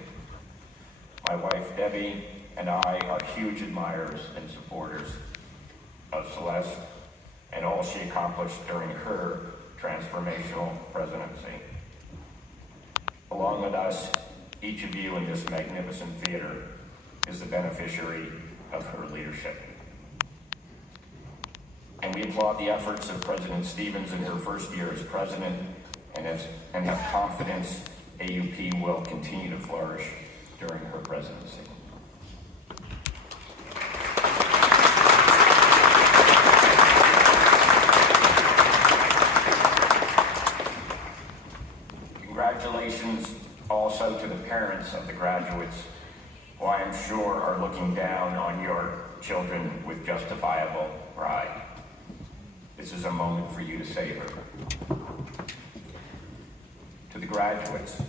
My wife, Debbie, and I are huge admirers and supporters of Celeste and all she accomplished during her transformational presidency. Along with us, each of you in this magnificent theater is the beneficiary of her leadership. And we applaud the efforts of President Stevens in her first year as president and have confidence AUP will continue to flourish during her presidency. Congratulations also to the parents of the graduates, who I am sure are looking down on your children with justifiable pride. This is a moment for you to savor. To the graduates,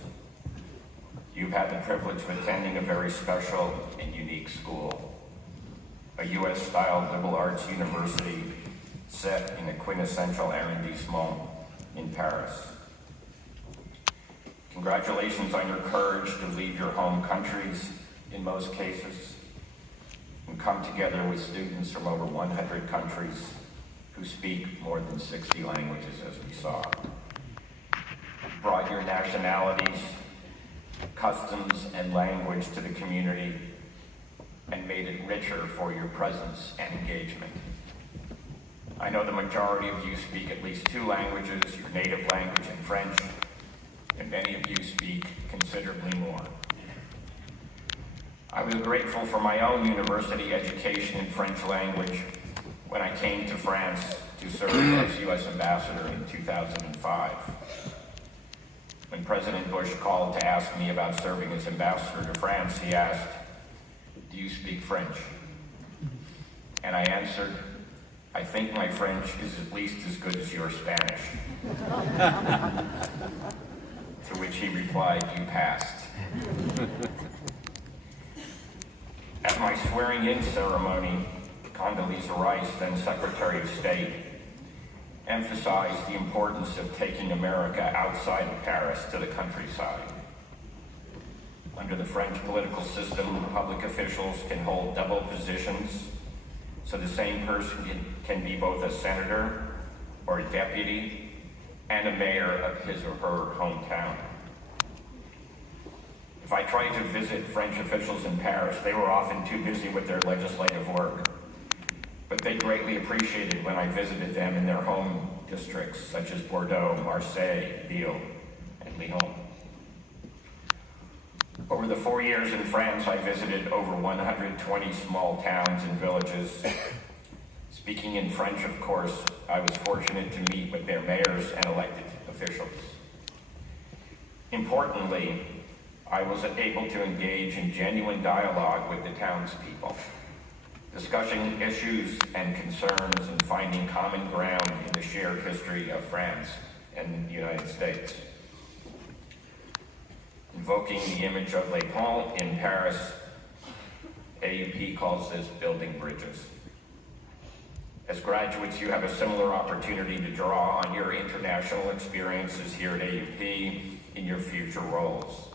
you've had the privilege of attending a very special and unique school, a US-style liberal arts university set in the quintessential arrondissement in Paris. Congratulations on your courage to leave your home countries, in most cases, and come together with students from over 100 countries who speak more than 60 languages, as we saw. Brought your nationalities, customs, and language to the community and made it richer for your presence and engagement. I know the majority of you speak at least 2 languages, your native language and French, and many of you speak considerably more. I was grateful for my own university education in French language when I came to France to serve as U.S. ambassador in 2005. When President Bush called to ask me about serving as ambassador to France, he asked, "Do you speak French?" And I answered, "I think my French is at least as good as your Spanish." To which he replied, "You passed." At my swearing-in ceremony, Condoleezza Rice, then Secretary of State, emphasized the importance of taking America outside of Paris to the countryside. Under the French political system, public officials can hold double positions, so the same person can be both a senator or a deputy and a mayor of his or her hometown. If I tried to visit French officials in Paris, they were often too busy with their legislative work. But they greatly appreciated when I visited them in their home districts, such as Bordeaux, Marseille, Lille, and Lyon. Over the 4 years in France, I visited over 120 small towns and villages. Speaking in French, of course, I was fortunate to meet with their mayors and elected officials. Importantly, I was able to engage in genuine dialogue with the townspeople, discussing issues and concerns and finding common ground in the shared history of France and the United States. Invoking the image of Les Ponts in Paris, AUP calls this building bridges. As graduates, you have a similar opportunity to draw on your international experiences here at AUP in your future roles.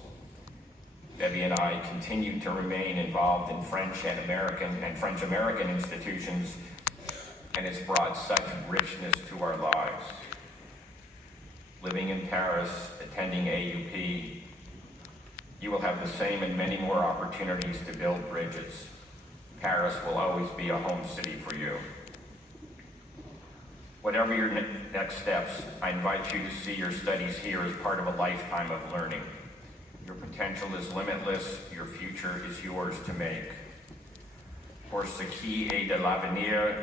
Debbie and I continue to remain involved in French American institutions, and it's brought such richness to our lives. Living in Paris, attending AUP, you will have the same and many more opportunities to build bridges. Paris will always be a home city for you. Whatever your next steps, I invite you to see your studies here as part of a lifetime of learning. Your potential is limitless, your future is yours to make. Pour ce qui est de l'avenir,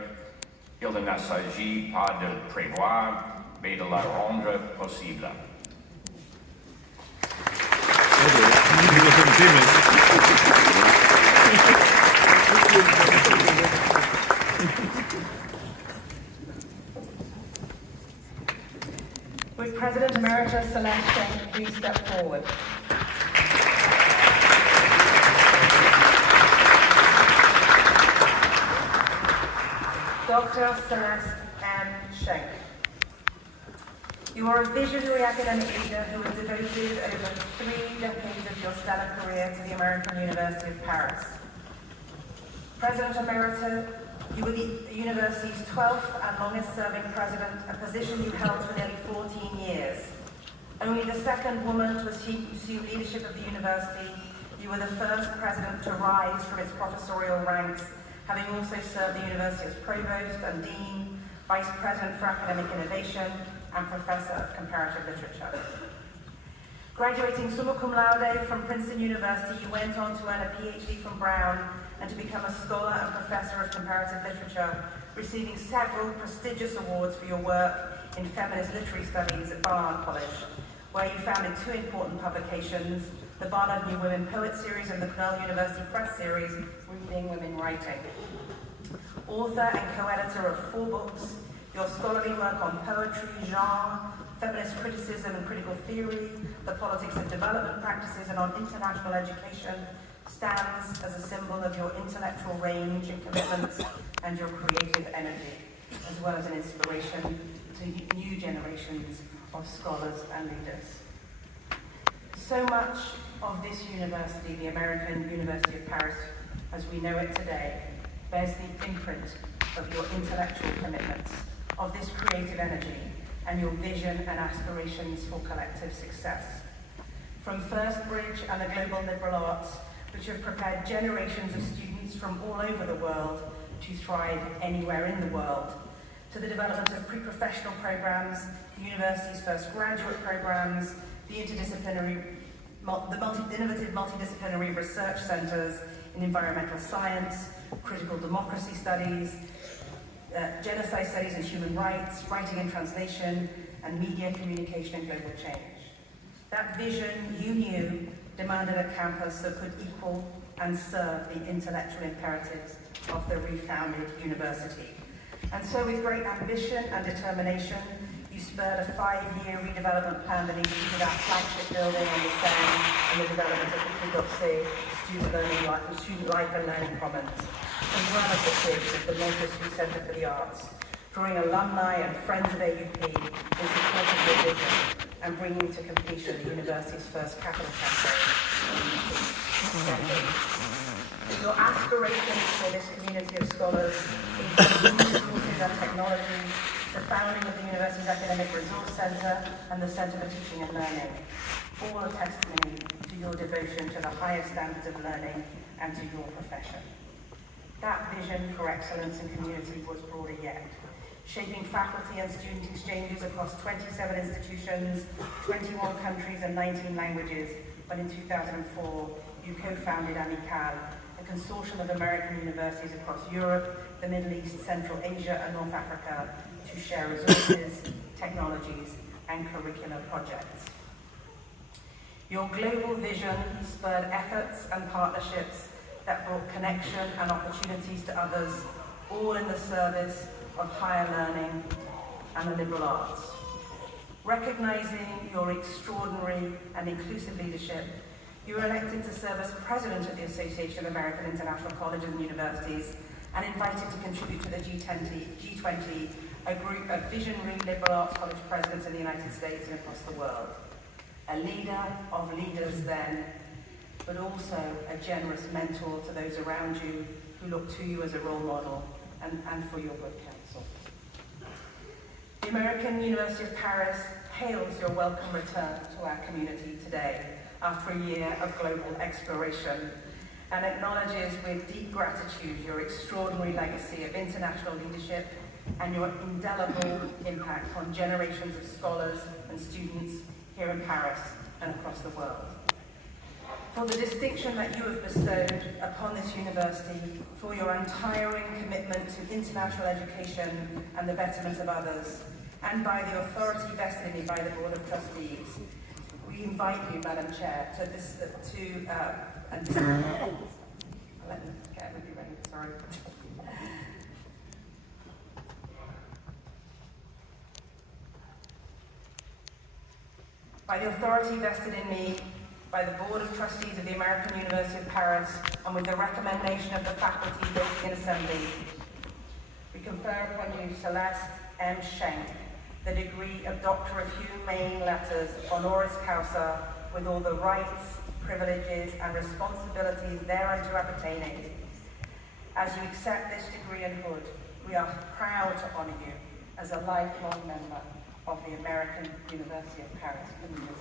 il ne s'agit pas de le prévoir, mais de la rendre possible. Would President Emeritus Celeste Schenck please step forward? Dr. Celeste M. Schenck. You are a visionary academic leader who has devoted over 3 decades of your stellar career to the American University of Paris. President Emeritus You were the university's 12th and longest serving president, a position you held for nearly 14 years. Only the second woman to assume leadership of the university, you were the first president to rise from its professorial ranks, having also served the university as provost and dean, vice president for academic innovation, and professor of comparative literature. Graduating summa cum laude from Princeton University, you went on to earn a PhD from Brown and to become a scholar and professor of comparative literature, receiving several prestigious awards for your work in feminist literary studies at Barnard College, where you founded two important publications, the Barnard New Women Poet Series and the Cornell University Press Series, Reading Women Writing. Author and co-editor of 4 books, your scholarly work on poetry, genre, feminist criticism and critical theory, the politics of development practices, and on international education stands as a symbol of your intellectual range and commitments and your creative energy, as well as an inspiration to new generations of scholars and leaders. So much of this university, the American University of Paris, as we know it today, bears the imprint of your intellectual commitments, of this creative energy, and your vision and aspirations for collective success. From First Bridge and the Global Liberal Arts, which have prepared generations of students from all over the world to thrive anywhere in the world, to the development of pre-professional programs, the university's first graduate programs, the innovative multidisciplinary research centers in environmental science, critical democracy studies, genocide studies and human rights, writing and translation, and media communication and global change. That vision, you knew, demanded a campus that could equal and serve the intellectual imperatives of the refounded university. And so with great ambition and determination, you spurred a 5-year redevelopment plan that included our flagship building on the Seine and the development of the Quai Student Life and Learning Commons, as well as the creation of the Maker Street Centre for the Arts, drawing alumni and friends of AUP in support of your vision and bringing to completion the university's first capital campaign. Your aspirations for this community of scholars include new resources and technology, the founding of the university's Academic Resource Centre and the Centre for Teaching and Learning, all a testimony to your devotion to the highest standards of learning and to your profession. That vision for excellence and community was broader yet, shaping faculty and student exchanges across 27 institutions, 21 countries and 19 languages, when in 2004 you co-founded AMICAL, a consortium of American universities across Europe, the Middle East, Central Asia and North Africa to share resources, technologies and curricular projects. Your global vision spurred efforts and partnerships that brought connection and opportunities to others, all in the service of higher learning and the liberal arts. Recognizing your extraordinary and inclusive leadership, you were elected to serve as president of the Association of American International Colleges and Universities and invited to contribute to the G20, a group of visionary liberal arts college presidents in the United States and across the world. A leader of leaders then, but also a generous mentor to those around you who look to you as a role model and for your good counsel. The American University of Paris hails your welcome return to our community today after a year of global exploration and acknowledges with deep gratitude your extraordinary legacy of international leadership and your indelible impact on generations of scholars and students here in Paris and across the world. For the distinction that you have bestowed upon this university, for your untiring commitment to international education and the betterment of others, and by the authority vested in you by the Board of Trustees, we invite you, Madam Chair, to this, By the authority vested in me by the Board of Trustees of the American University of Paris, and with the recommendation of the faculty voted in assembly, we confer upon you Celeste M. Schenk, the degree of Doctor of Humane Letters, honoris causa, with all the rights, privileges, and responsibilities thereunto appertaining, As you accept this degree and hood, we are proud to honour you as a lifelong member of the American University of Paris community.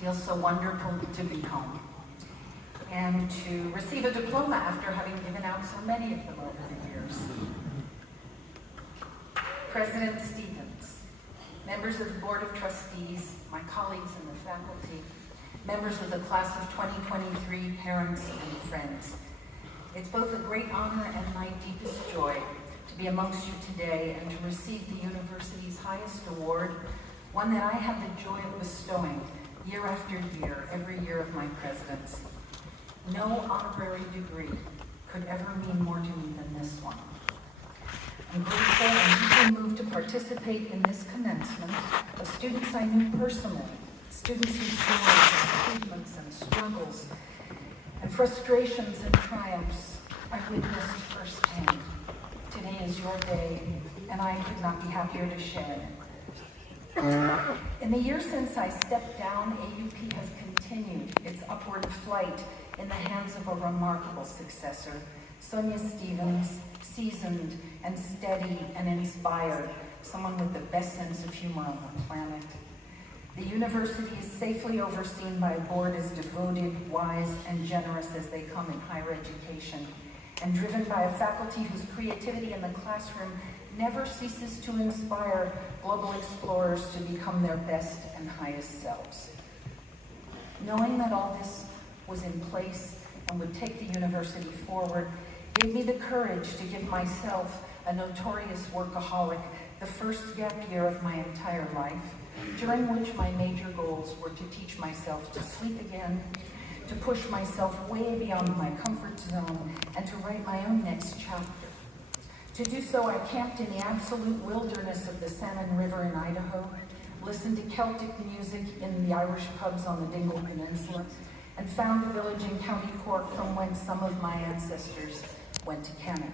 Feels so wonderful to be home and to receive a diploma after having given out so many of them over the years. President Stevens, members of the Board of Trustees, my colleagues in the faculty, members of the class of 2023, parents and friends. It's both a great honor and my deepest joy to be amongst you today and to receive the university's highest award, one that I have the joy of bestowing year after year, every year of my presidency. No honorary degree could ever mean more to me than this one. I'm grateful and deeply moved to participate in this commencement of students I knew personally, students whose joys and achievements and struggles and frustrations and triumphs I witnessed firsthand. Today is your day, and I could not be happier to share it. In the years since I stepped down, AUP has continued its upward flight in the hands of a remarkable successor, Sonia Stevens, seasoned and steady and inspired, someone with the best sense of humor on the planet. The university is safely overseen by a board as devoted, wise, and generous as they come in higher education, and driven by a faculty whose creativity in the classroom never ceases to inspire global explorers to become their best and highest selves. Knowing that all this was in place and would take the university forward gave me the courage to give myself, a notorious workaholic, the first gap year of my entire life, during which my major goals were to teach myself to sleep again, to push myself way beyond my comfort zone, and to write my own next chapter. To do so, I camped in the absolute wilderness of the Salmon River in Idaho, listened to Celtic music in the Irish pubs on the Dingle Peninsula, and found a village in County Cork from whence some of my ancestors went to Canada.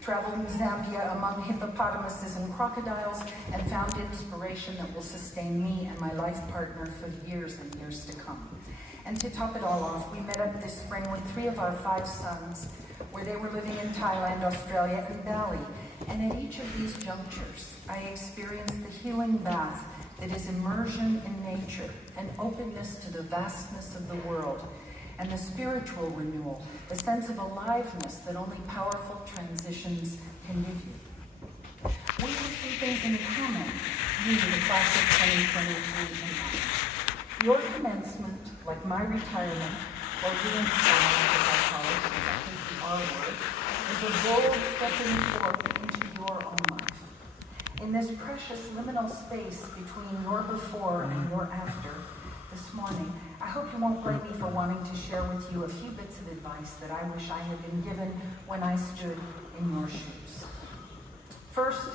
Traveled in Zambia among hippopotamuses and crocodiles, and found inspiration that will sustain me and my life partner for years and years to come. And to top it all off, we met up this spring with 3 of our 5 sons, where they were living in Thailand, Australia, and Bali. And at each of these junctures, I experienced the healing bath that is immersion in nature and openness to the vastness of the world, and the spiritual renewal, the sense of aliveness that only powerful transitions can give you. We have some things in common, you, the class of 2023 and on. Your commencement, like my retirement, or reinstallment, as I call it, because I hate the R word, is a bold stepping forth into your own life. In this precious liminal space between your before and your after, this morning, I hope you won't blame me for wanting to share with you a few bits of advice that I wish I had been given when I stood in your shoes. First,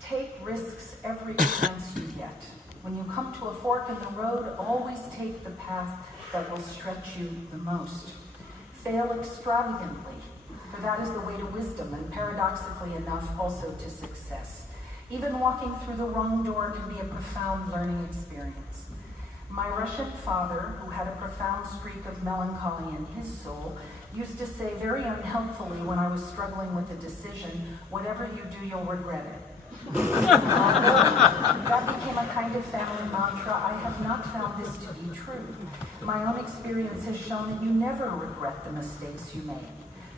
take risks every chance you get. When you come to a fork in the road, always take the path that will stretch you the most. Fail extravagantly, for that is the way to wisdom, and paradoxically enough, also to success. Even walking through the wrong door can be a profound learning experience. My Russian father, who had a profound streak of melancholy in his soul, used to say very unhelpfully when I was struggling with a decision, "Whatever you do, you'll regret it." That became a kind of family mantra. I have not found this to be true. My own experience has shown that you never regret the mistakes you made.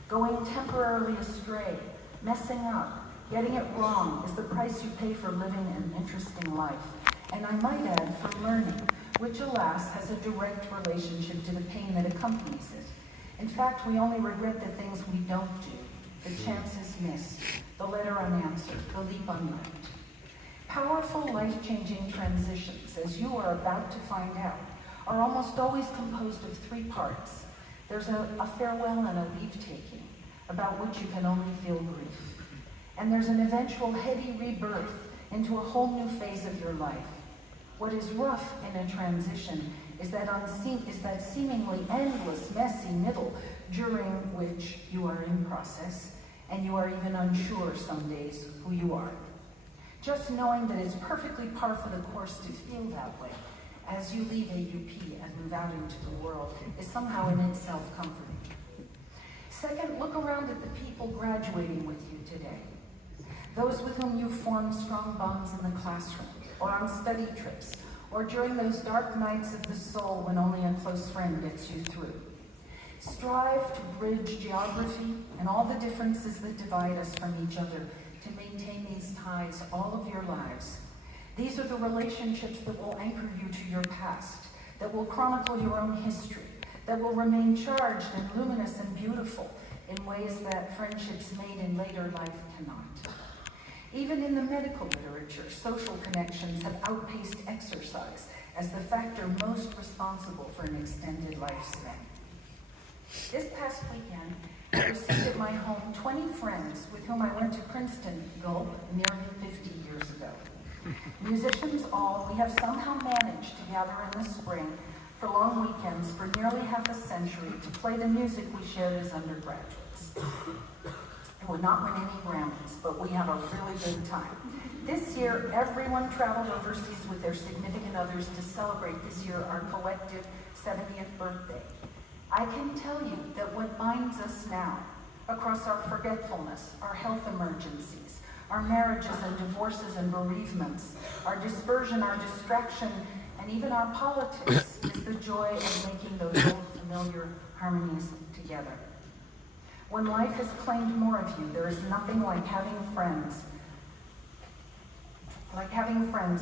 Going temporarily astray, messing up, getting it wrong is the price you pay for living an interesting life. And I might add, for learning, which alas has a direct relationship to the pain that accompanies it. In fact, we only regret the things we don't do, the chances missed, the letter unanswered, the leap unlearned. Powerful life-changing transitions, as you are about to find out, are almost always composed of 3 parts. There's a farewell and a leave-taking, about which you can only feel grief. And there's an eventual heady rebirth into a whole new phase of your life. What is rough in a transition is that seemingly endless, messy middle during which you are in process and you are even unsure some days who you are. Just knowing that it's perfectly par for the course to feel that way as you leave AUP and move out into the world is somehow in itself comforting. Second, look around at the people graduating with you today. Those with whom you formed strong bonds in the classroom, or on study trips, or during those dark nights of the soul when only a close friend gets you through. Strive to bridge geography and all the differences that divide us from each other to maintain these ties all of your lives. These are the relationships that will anchor you to your past, that will chronicle your own history, that will remain charged and luminous and beautiful in ways that friendships made in later life cannot. Even in the medical literature, social connections have outpaced exercise as the factor most responsible for an extended lifespan. This past weekend, I received at my home 20 friends with whom I went to Princeton, Gulp, nearly 50 years ago. Musicians all, we have somehow managed to gather in the spring for long weekends for nearly half a century to play the music we shared as undergraduates. We would not win any Grammys, but we have a really good time. This year, everyone traveled overseas with their significant others to celebrate this year our collective 70th birthday. I can tell you that what binds us now, across our forgetfulness, our health emergencies, our marriages and divorces and bereavements, our dispersion, our distraction, and even our politics, is the joy of making those old familiar harmonies together. When life has claimed more of you, there is nothing like having friends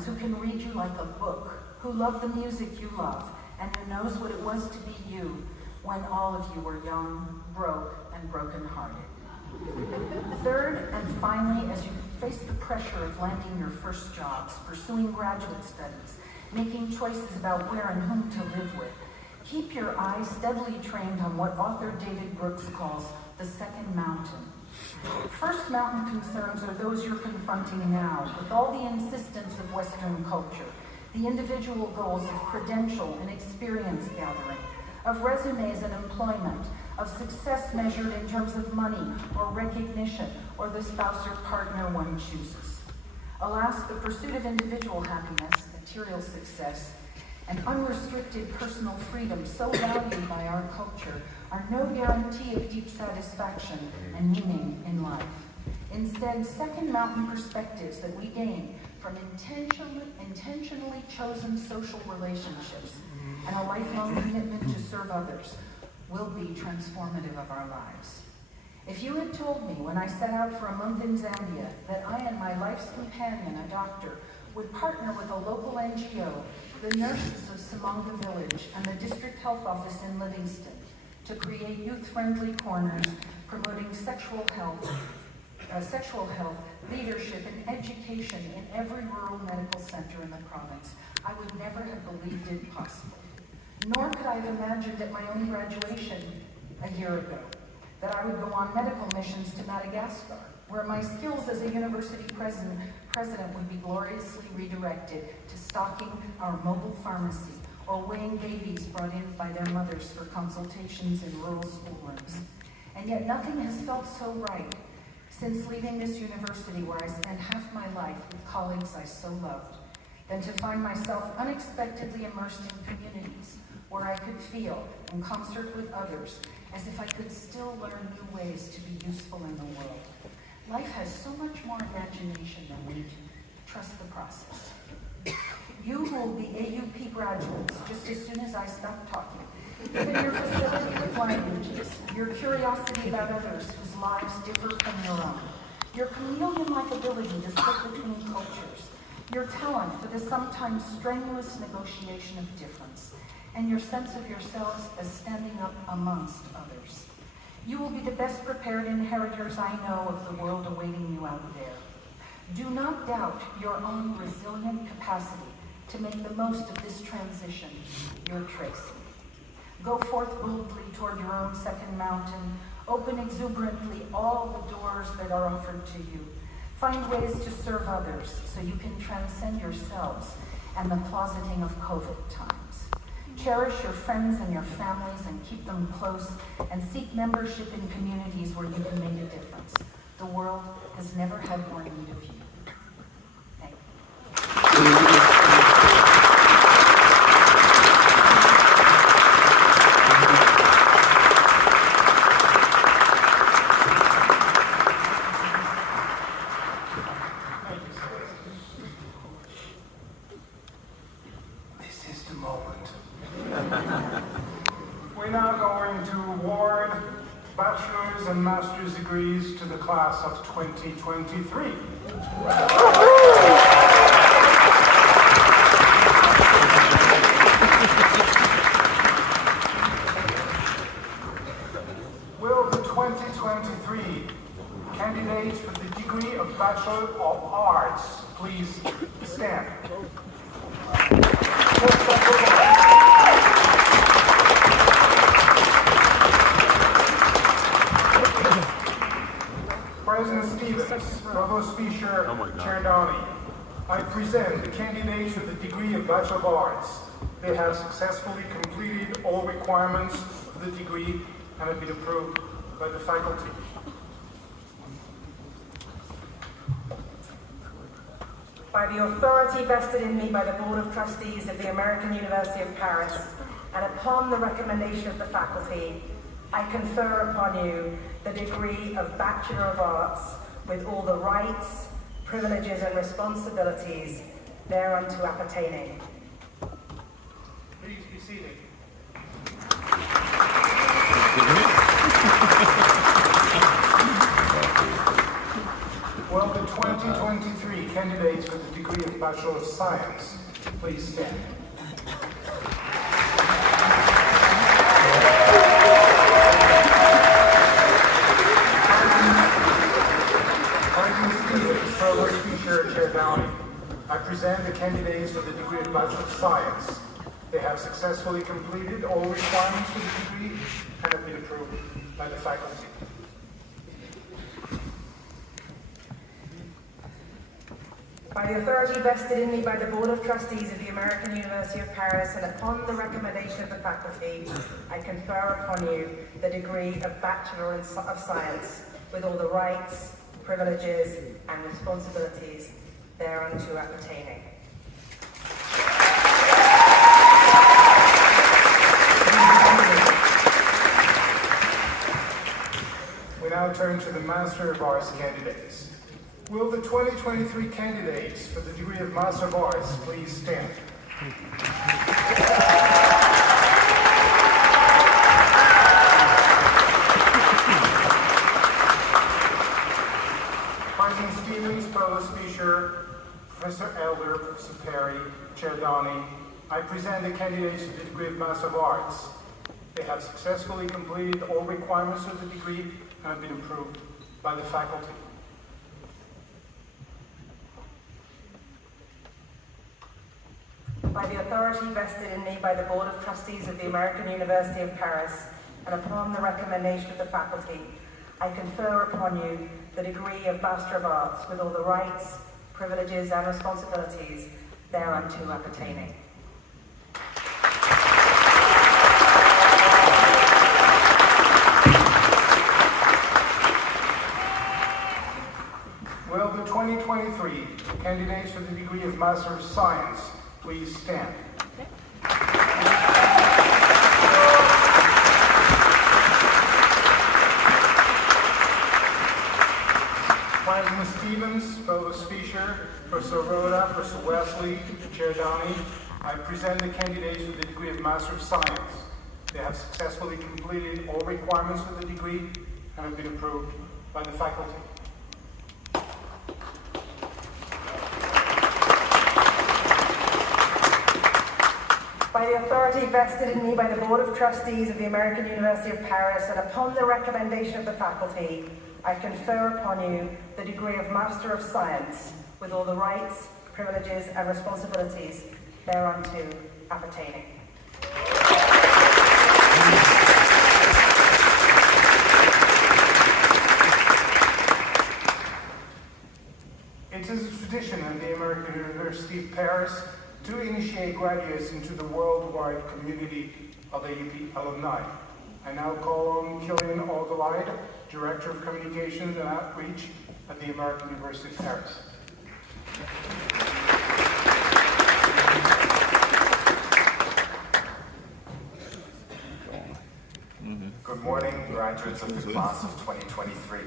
who can read you like a book, who love the music you love, and who knows what it was to be you when all of you were young, broke, and brokenhearted. Third, and finally, as you face the pressure of landing your first jobs, pursuing graduate studies, making choices about where and whom to live with, keep your eyes steadily trained on what author David Brooks calls the second mountain. First mountain concerns are those you're confronting now, with all the insistence of Western culture, the individual goals of credential and experience gathering, of resumes and employment, of success measured in terms of money or recognition or the spouse or partner one chooses. Alas, the pursuit of individual happiness, material success, and unrestricted personal freedom so valued by our culture are no guarantee of deep satisfaction and meaning in life. Instead, second mountain perspectives that we gain from intentionally chosen social relationships and a lifelong commitment to serve others will be transformative of our lives. If you had told me when I set out for a month in Zambia that I and my life's companion, a doctor, would partner with a local NGO, the nurses of Samanga Village, and the district health office in Livingston to create youth-friendly corners promoting sexual health, leadership, and education in every rural medical center in the province, I would never have believed it possible. Nor could I have imagined at my own graduation a year ago that I would go on medical missions to Madagascar, where my skills as a university president would be gloriously redirected to stocking our mobile pharmacy or weighing babies brought in by their mothers for consultations in rural schoolrooms. And yet nothing has felt so right since leaving this university where I spent half my life with colleagues I so loved, than to find myself unexpectedly immersed in communities where I could feel, in concert with others, as if I could still learn new ways to be useful in the world. Life has so much more imagination than we do. Trust the process. You who will be AUP graduates just as soon as I stop talking, given your facility with languages, your curiosity about others whose lives differ from your own, your chameleon-like ability to slip between cultures, your talent for the sometimes strenuous negotiation of difference, and your sense of yourselves as standing up amongst others. You will be the best prepared inheritors I know of the world awaiting you out there. Do not doubt your own resilient capacity to make the most of this transition you're tracing. Go forth boldly toward your own second mountain. Open exuberantly all the doors that are offered to you. Find ways to serve others so you can transcend yourselves and the closeting of COVID times. Cherish your friends and your families and keep them close, and seek membership in communities where you can make a difference. The world has never had more need of you. Thank you. This is the moment. We're now going to award bachelor's and master's degrees to the class of 2023. Will the 2023 candidates for the degree of Bachelor of Arts please stand? President Stevens, Provost Fisher, Chair Downey, I present the candidates for the degree of Bachelor of Arts. They have successfully completed all requirements for the degree and have been approved by the faculty. By the authority vested in me by the Board of Trustees of the American University of Paris, and upon the recommendation of the faculty, I confer upon you the degree of Bachelor of Arts with all the rights, privileges and responsibilities thereunto appertaining. Please be seated. Will the 2023 candidates for the degree of Bachelor of Science please stand? President Stevens, Provost Fisher, Chair Downey, I present the candidates for the degree of Bachelor of Science. They have successfully completed all requirements for the degree and have been approved by the faculty. By the authority vested in me by the Board of Trustees of the American University of Paris, and upon the recommendation of the faculty, I confer upon you the degree of Bachelor of Science with all the rights, privileges, and responsibilities thereunto appertaining. We now turn to the Master of Arts candidates. Will the 2023 candidates for the degree of Master of Arts please stand? President Stevens, Provost Fisher, Professor Elder, Professor Perry, Chair Downey, I present the candidates for the degree of Master of Arts. They have successfully completed all requirements of the degree and have been approved by the faculty. By the authority vested in me by the Board of Trustees of the American University of Paris, and upon the recommendation of the faculty, I confer upon you the degree of Master of Arts with all the rights, privileges and responsibilities thereunto appertaining. Will the 2023 candidates for the degree of Master of Science please stand? President Stevens, Provost Fisher, Professor Rhoda, Professor Wesley, Chair Downey, I present the candidates for the degree of Master of Science. They have successfully completed all requirements for the degree and have been approved by the faculty. By the authority vested in me by the Board of Trustees of the American University of Paris, and upon the recommendation of the faculty, I confer upon you the degree of Master of Science with all the rights, privileges and responsibilities thereunto appertaining. It is a tradition in the American University of Paris to initiate graduates into the worldwide community of AUP alumni. I now call on Killian Alderweireld, Director of Communications and Outreach at the American University of Paris. Good morning, graduates of the class of 2023.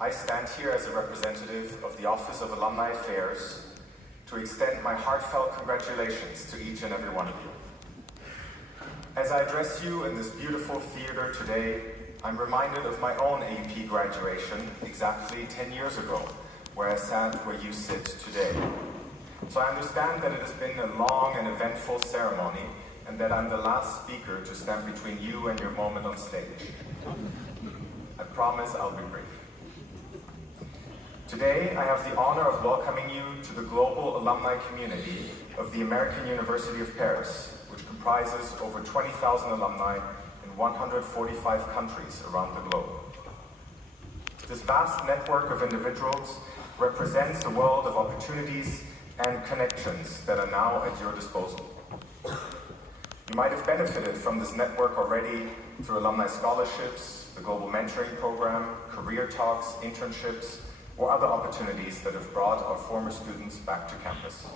I stand here as a representative of the Office of Alumni Affairs to extend my heartfelt congratulations to each and every one of you. As I address you in this beautiful theater today, I'm reminded of my own AUP graduation exactly 10 years ago, where I sat where you sit today. So I understand that it has been a long and eventful ceremony, and that I'm the last speaker to stand between you and your moment on stage. I promise I'll be brief. Today, I have the honor of welcoming you to the global alumni community of the American University of Paris, which comprises over 20,000 alumni in 145 countries around the globe. This vast network of individuals represents a world of opportunities and connections that are now at your disposal. You might have benefited from this network already through alumni scholarships, the Global Mentoring Program, career talks, internships, or other opportunities that have brought our former students back to campus.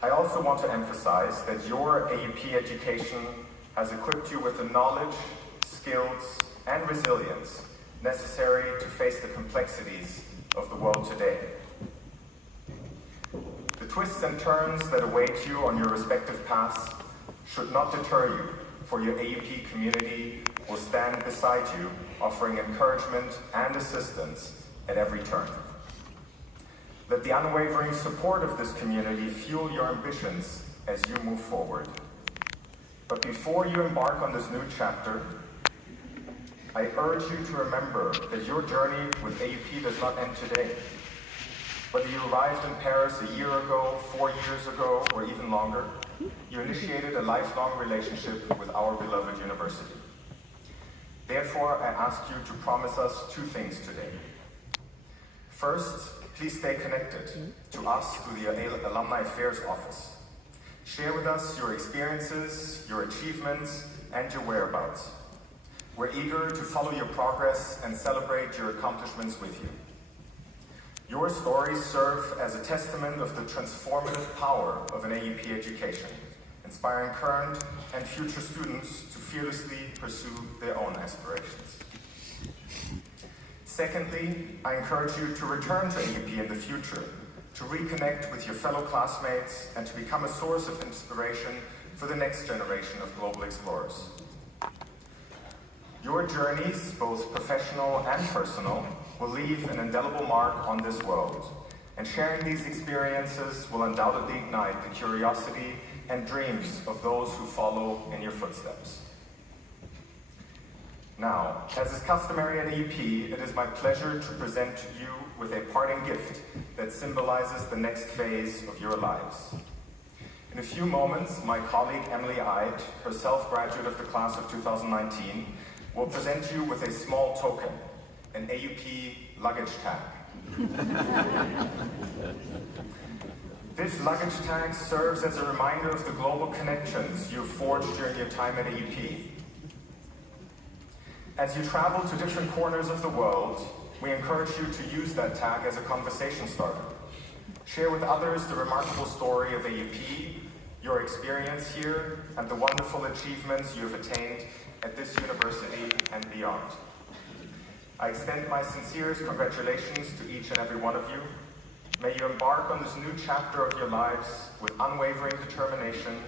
I also want to emphasize that your AUP education has equipped you with the knowledge, skills, and resilience necessary to face the complexities of the world today. The twists and turns that await you on your respective paths should not deter you, for your AUP community will stand beside you, offering encouragement and assistance at every turn. Let the unwavering support of this community fuel your ambitions as you move forward. But before you embark on this new chapter, I urge you to remember that your journey with AUP does not end today. Whether you arrived in Paris a year ago, 4 years ago, or even longer, you initiated a lifelong relationship with our beloved university. Therefore, I ask you to promise us two things today. First, please stay connected to us through the Alumni Affairs Office. Share with us your experiences, your achievements, and your whereabouts. We're eager to follow your progress and celebrate your accomplishments with you. Your stories serve as a testament of the transformative power of an AUP education, inspiring current and future students to fearlessly pursue their own aspirations. Secondly, I encourage you to return to AUP in the future, to reconnect with your fellow classmates and to become a source of inspiration for the next generation of global explorers. Your journeys, both professional and personal, will leave an indelible mark on this world, and sharing these experiences will undoubtedly ignite the curiosity and dreams of those who follow in your footsteps. Now, as is customary at AUP, it is my pleasure to present to you with a parting gift that symbolizes the next phase of your lives. In a few moments, my colleague Emily Ide, herself graduate of the class of 2019, will present you with a small token, an AUP luggage tag. This luggage tag serves as a reminder of the global connections you've forged during your time at AUP. As you travel to different corners of the world, we encourage you to use that tag as a conversation starter. Share with others the remarkable story of AUP, your experience here, and the wonderful achievements you have attained at this university and beyond. I extend my sincerest congratulations to each and every one of you. May you embark on this new chapter of your lives with unwavering determination,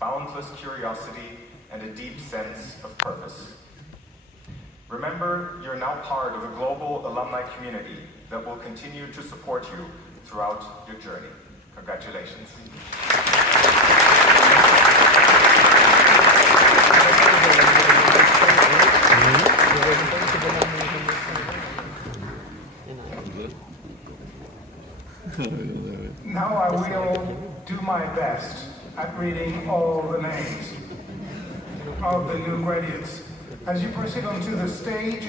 boundless curiosity, and a deep sense of purpose. Remember, you're now part of a global alumni community that will continue to support you throughout your journey. Congratulations. Now I will do my best at reading all the names of the new graduates. As you proceed onto the stage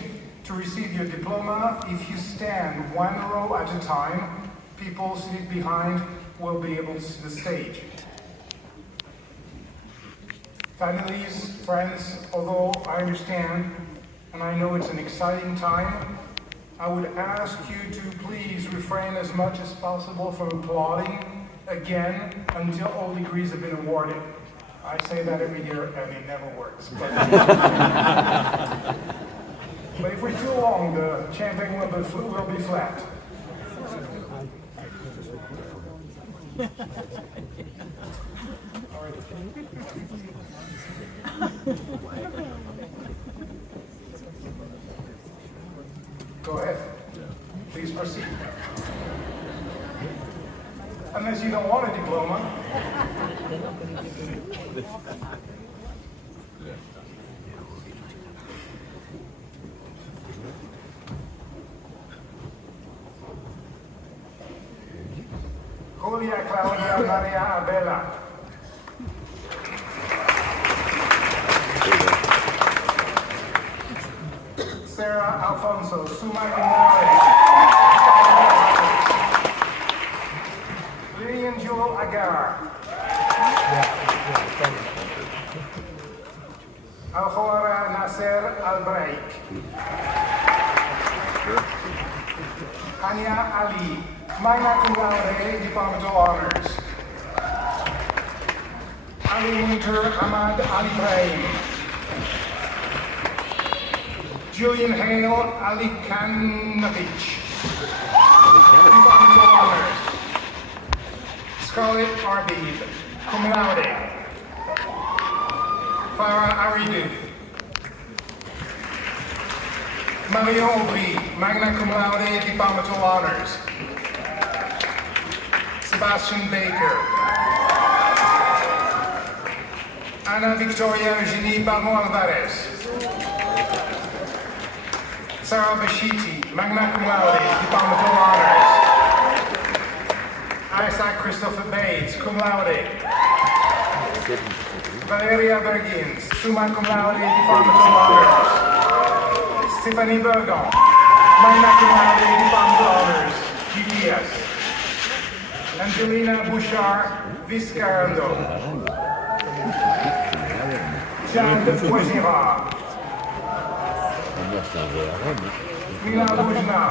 to receive your diploma, if you stand one row at a time, people seated behind will be able to see the stage. Families, friends, although I understand and I know it's an exciting time, I would ask you to please refrain as much as possible from applauding again until all degrees have been awarded. I say that every year and it never works. But if we're too long, the champagne will be flat. Go ahead. Please proceed. Unless you don't want a diploma. Julia Claudia Maria Abela. Sarah Alfonso, Summa Cum Laude. Lillian Jewel Agar. Alhora Nasser Albraik. Anya Ali, Magna Cum Laude, Departmental Honors. Ali Winter Ahmad Ali Brahim. Julian Hale Ali Kanovich. Departmental Honors. Scarlett Arbid, Cum Laude. Farah Aridu. Marion Aubry, Magna Cum Laude, Departmental Honors. Sebastian Baker. Ana Victoria Eugenie Baron Alvarez. Sarah Bashiti, Magna Cum Laude, Departmental Honors. Isaac Christopher Bates, Cum Laude. Valeria Bergins, Summa Cum Laude, Departmental Honors. Stephanie Bergon, Magna Cum Laude, Departmental Honors, GPS. Angelina Bouchard, Viscarando. Jean de Poisira. Mila Boujna.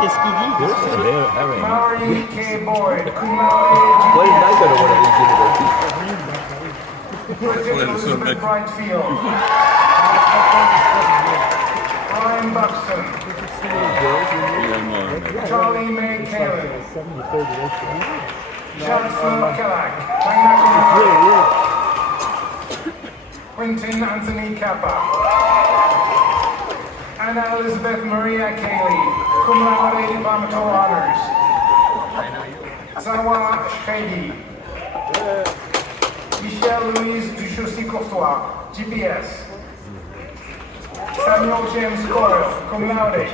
Qu'est-ce qu'il dit? Maureen K. Boyd, Cum Laude, Bridget Elizabeth Brightfield. Ryan Buxton. Charlie May Kalin. Jackson Kellogg, Magna Cum Laude. Quentin Anthony Kappa. Anna Elizabeth Maria Cayley, Cum Laude, Departmental Honors. Zawa Shkhedi. Michelle Louise Duchaussy-Courtois, GPS. Samuel James Coyle, Cum Laude.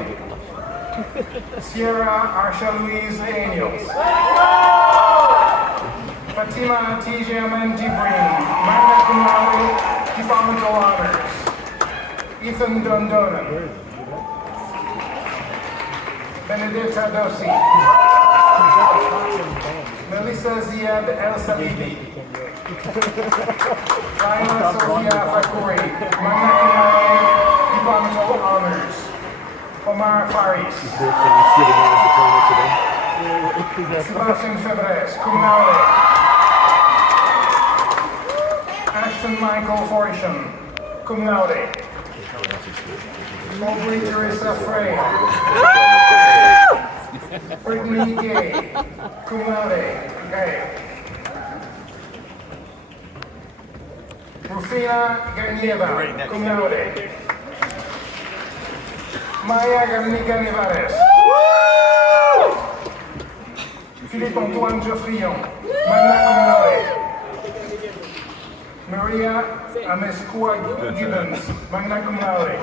Sierra Arsha Louise Daniels. Fatima T. Germain Dibrin, Magna Cum Laude, Departmental Honors. Ethan Dondonen. Benedetta Dossi. Melissa Ziad El Salibi. Diana Sofia Fakuri, Magna Cum Laude, Departmental Honors. Omar Faris. Sebastian Febres, Cum Laude. Ashton Michael Forisham, Cum Laude. Aubrey Teresa Frey. Brittany Gay, Cum Laude. Okay. Rufina Garnieva, Cum Laude. Maya Garnica Nevares. Philippe Antoine Geoffrion, Magna Cum Laude. Maria Amescua Gibbons, Magna Cum Laude.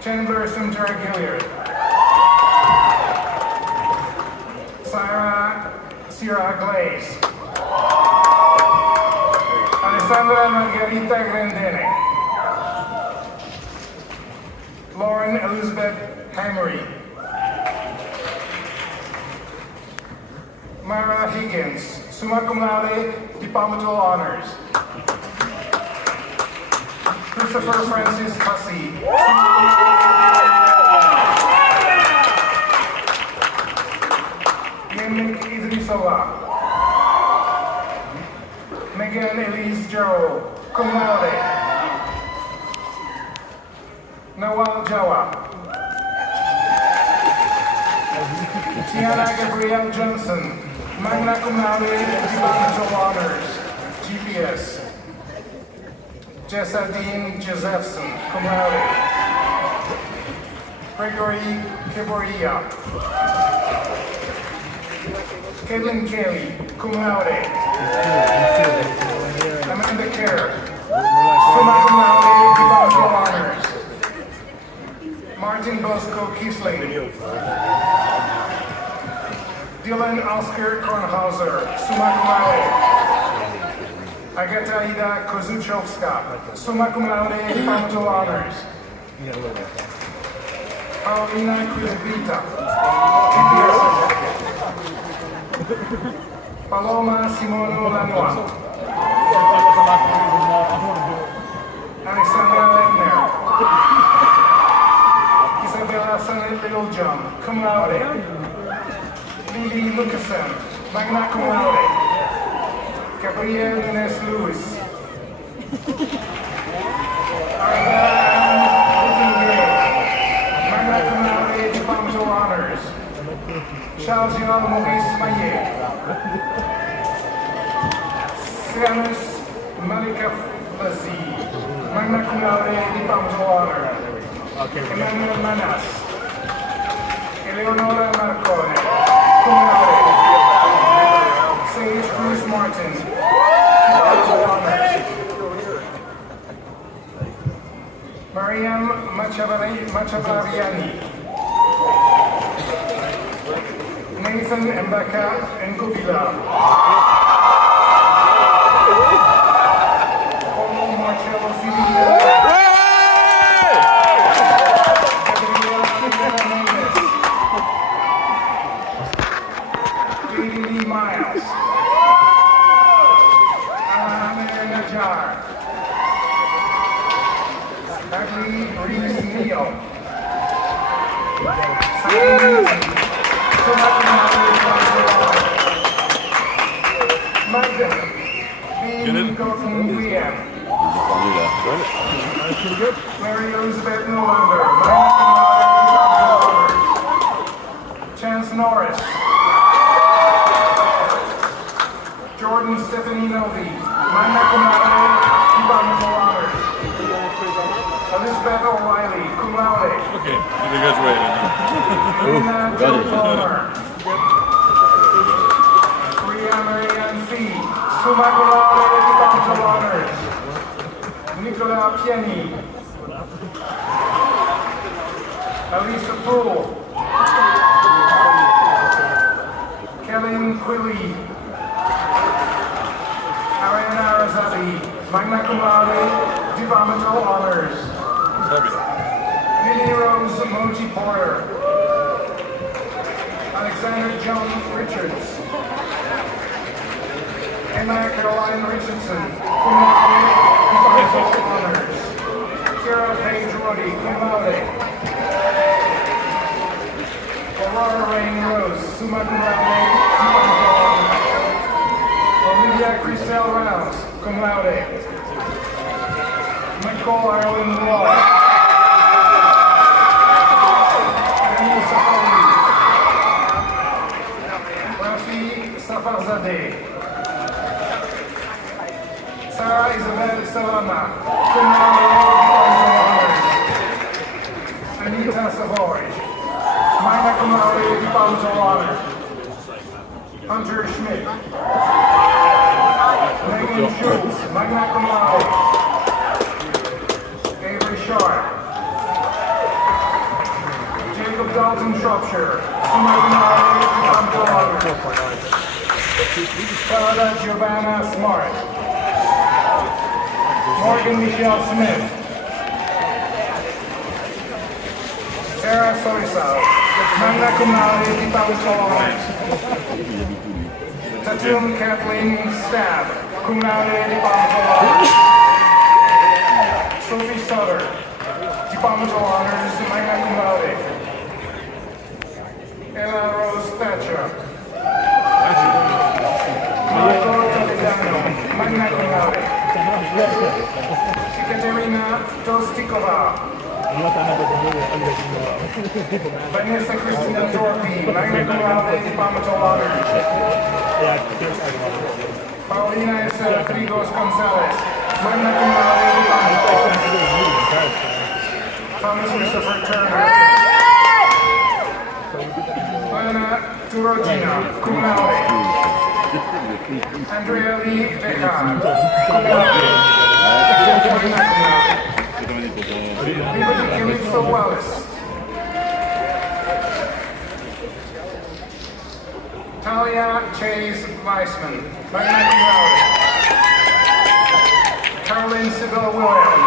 Chandler Sunter Gilliard. Sierra Glaze. Alessandra Margarita Grandene. Lauren Elizabeth Hamery. Myra Higgins, summa cum laude, departmental honors. Christopher Francis Hussey. Yenik Idrisola. Megan Elise Gerald, cum laude. Nawal Jawa. Tiana Gabrielle Johnson, magna cum laude, departmental honors, GPS. Jessadine Josephson, cum laude. Gregory Kiboria. Caitlin Kelly, cum laude. Amanda Kerr, summa cum laude, departmental honors. Martin Bosco Kiesling. Dylan Oscar Kornhauser, summa cum laude. Agata Ida Kozuchowska, summa cum laude, departmental honors. Paulina Cruzvita, Paloma Simono Lanois. Alexandra Legner. Isabella Sanet Littlejohn, cum laude. Lily Lucasen, magna cum laude. Gabrielle Ines Lewis. Arda Boutinguet, magna cum laude, departmental honors. Charles-Jean Maurice Maillet. Sianus Malika Flazy, magna cum laude, departmental honor. Emmanuel Manas. Eleonora Marcone, cum laude. Sage Cruz Martin, departmental honors. Mariam Machavariani. Nathan Mbaka Ngubila. Paulo Marcello Silva. J.D. Miles. Alhamir Najjar. Agli Reese Neo. Magda. Bean Gautam Liam. Mary Elizabeth Nolander. Chance Norris. Jordan Stephanie Novi. Magna cum laude, departmental honors. Elizabeth O'Reilly, cum laude. Okay, you graduated. Elena Got it. Palmer. Priya Marianne Fee, summa cum laude, departmental honors. Nicola Pieni. Elisa Poole. Kellen Quilly. Ariana Arazali, magna cum laude, departmental honors. Lily Rose Moji Porter. Alexander John Richards. Emma Caroline Richardson, cum laude, departmental honors. Kira Page Roddy, cum laude. Aurora Rain Rose, summa cum laude, departmental honors. Olivia Christelle Rounds, cum laude. Nicole Ireland Law. Daniel Safari. Rafi Safarzadeh. Sarah Isabel Salama, cum laude, Anita Savoy. Magna cum laude, departmental honor. Hunter Schmidt. Megan Schultz, magna cum laude. Avery Sharp. Jacob Dalton Shropshire, summa cum laude, departmental honor. Sarah Giovanna Smart. Morgan Michelle Smith. Sarah Sorisal, magna cum laude, departmental honors. Tatum Kathleen Stab, cum laude, departmental honors. Sophie Sutter, departmental honors, magna cum laude. Ella Rose Thatcher. Marco Toledano, magna cum laude. Ekaterina Tostikova. Vanessa Christina Dorothy, magna cum laude, departmental honors. Paulina Estela Trigos Gonzalez, magna cum laude, departmental honors. Thomas Christopher Turner. Lana Turogina, cum laude. Andrea Lee Beja, cum laude. Liberty Elisa Wallace. Talia Chase Weissman, magna cum laude. Caroline Sybil William,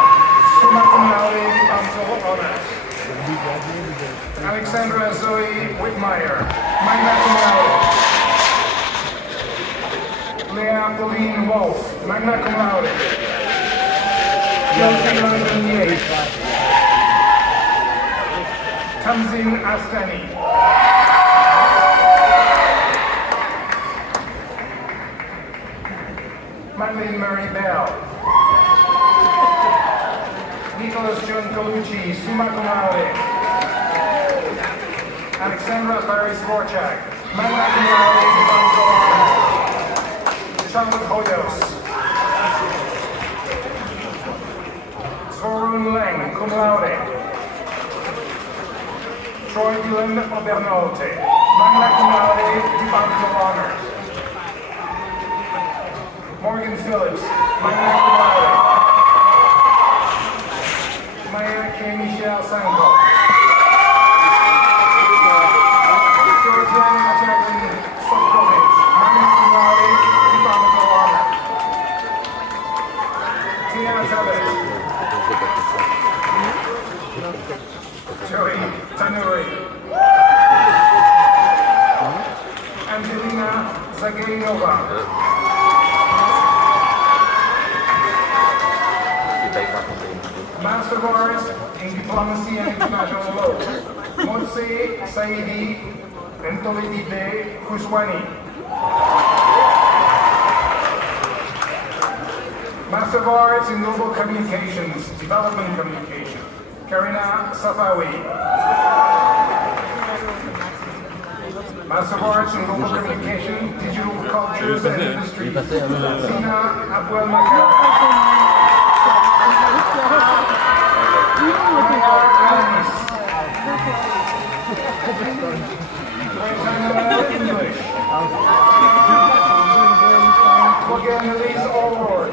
summa cum laude, departmental honors. Alexandra Zoe Whitmire, magna cum laude. Leah Pauline Wolf, magna cum laude. Josie London Yates. Tamzin Astani. Madeline Murray Bell. Nicholas John Colucci, summa cum laude. Alexandra Paris Vorchak, magna cum laude, departmental honors. Charlotte Hoyos. Zorun Leng, cum laude. Troy Dylan Obernolte, magna cum laude, departmental honors. Morgan Phillips, magna cum laude. Maya K. Michelle Sanko. Georgiana Jacqueline Sopkovic, magna cum laude, departmental honors. Tina Tevez. Joey Tanuri. Angelina Zagainova. Master of Arts in Diplomacy and International Law, Motse Saidi Entolidide Khuswani. Master of Arts in Global Communications, Development Communication, Karina Safawi. Master of Arts in Global Communication, Digital Cultures and Industries, Sina Abdel Makar. English. Again, Elise Allward.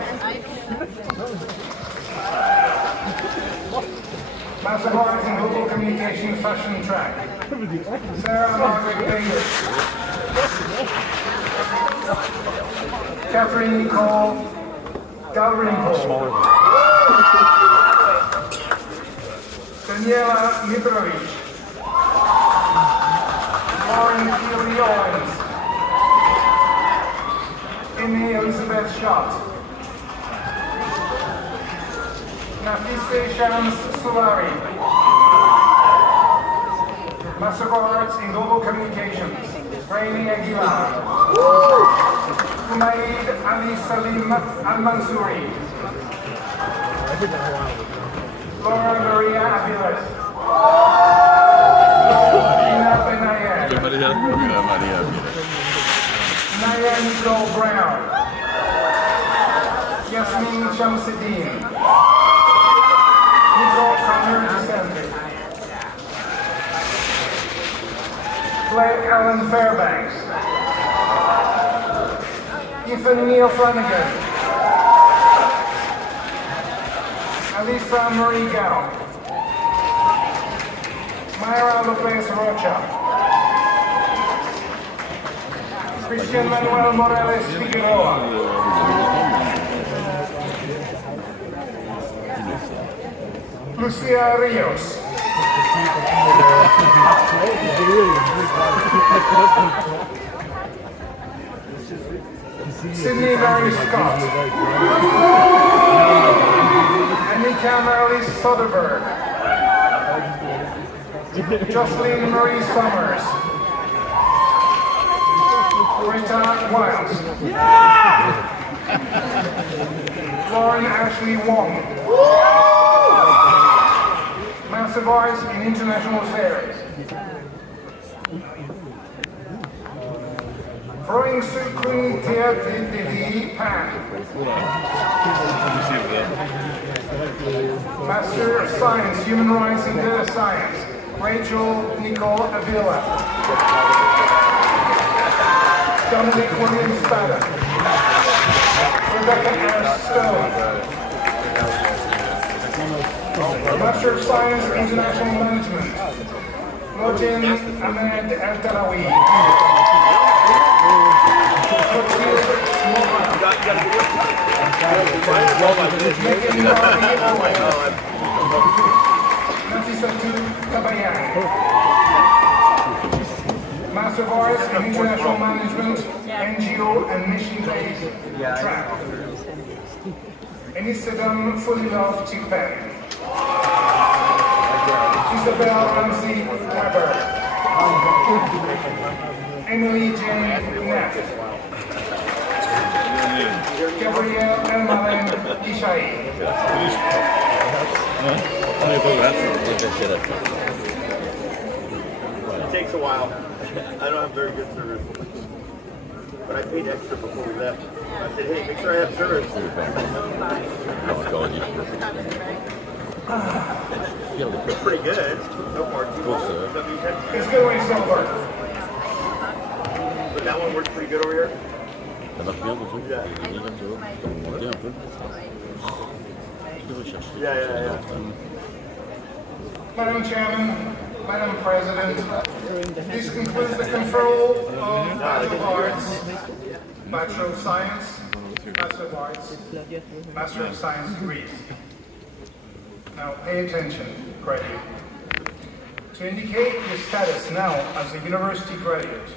Master of Arts in Global Communication Fashion Track. Sarah Margaret Davis. Catherine Nicole Dalrymple. Daniela Mitrovic. Lauren Keely Owens. Amy Elizabeth Schott. Nafise Shams Sulari. Master of Arts in Global Communications, Rainy Aguilar. Humaid Ali Salim Al-Mansouri. Laura Maria Aviles. Ina Benayan. Naya Nicole Brown. Yasmin Shamsuddin. Nicole Connor DeSantis. Blake Allen Fairbanks. Ethan Neil Flanagan. Alisa Marie Gao. Myra Lopez Rocha. Christian Manuel Morales Figueroa. Lucia Rios. Sydney Mary Scott, Annika Marie Soderberg, Jocelyn Marie Summers, Rita Wiles, Lauren Ashley Wong, Massive Arts in International Affairs, Throwing Sukun Teati Pan, Master of Science, Human Rights and Data Science, Rachel Nicole Avila, Dominic William Spada, Rebecca R. Stone, Master of Science, International Management, Mojin Ahmed El-Tarawi, Master of Arts in International Management, NGO and Mission-Based Track. Anisadam Fulilov Tipen. Isabel Ramsey Weber. Emily Jane Neff. Gabrielle Elmalen Ishai. It takes a while. I don't have very good service. But I paid extra before we left. I said, hey, make sure I have service. It's pretty good. So far, It's good when it's over. But that one works pretty good over here. Yeah. Madam Chairman, Madam President, this concludes the conferral of Bachelor of Arts, Bachelor of Science, Master of Arts, Master of Science degrees. Now pay attention, graduate. To indicate your status now as a university graduate,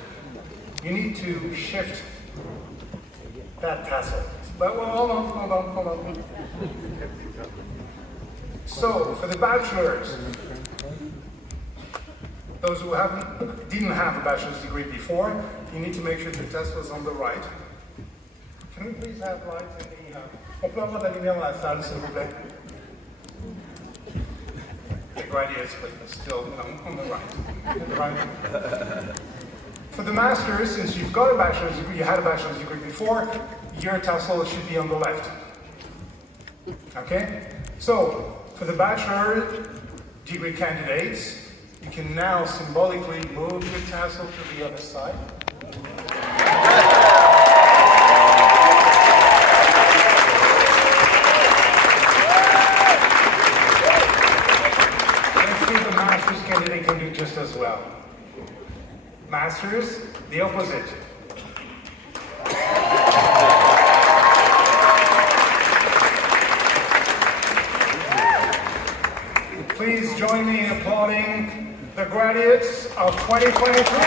you need to shift that tassel. But well, hold on. So, for the bachelors, those who didn't have a bachelor's degree before, you need to make sure the tassel is on the right. Can we please have lights in the... On peut avoir de la lumière dans la salle, s'il vous plaît? The graduates, but still on the right. For the masters, since you've got a bachelor's degree, you had a bachelor's degree before, your tassel should be on the left. Okay? So, for the bachelor degree candidates, you can now symbolically move your tassel to the other side. Let's see if the master's candidate can do just as well. Masters, the opposite. Please join me in applauding the graduates of 2023.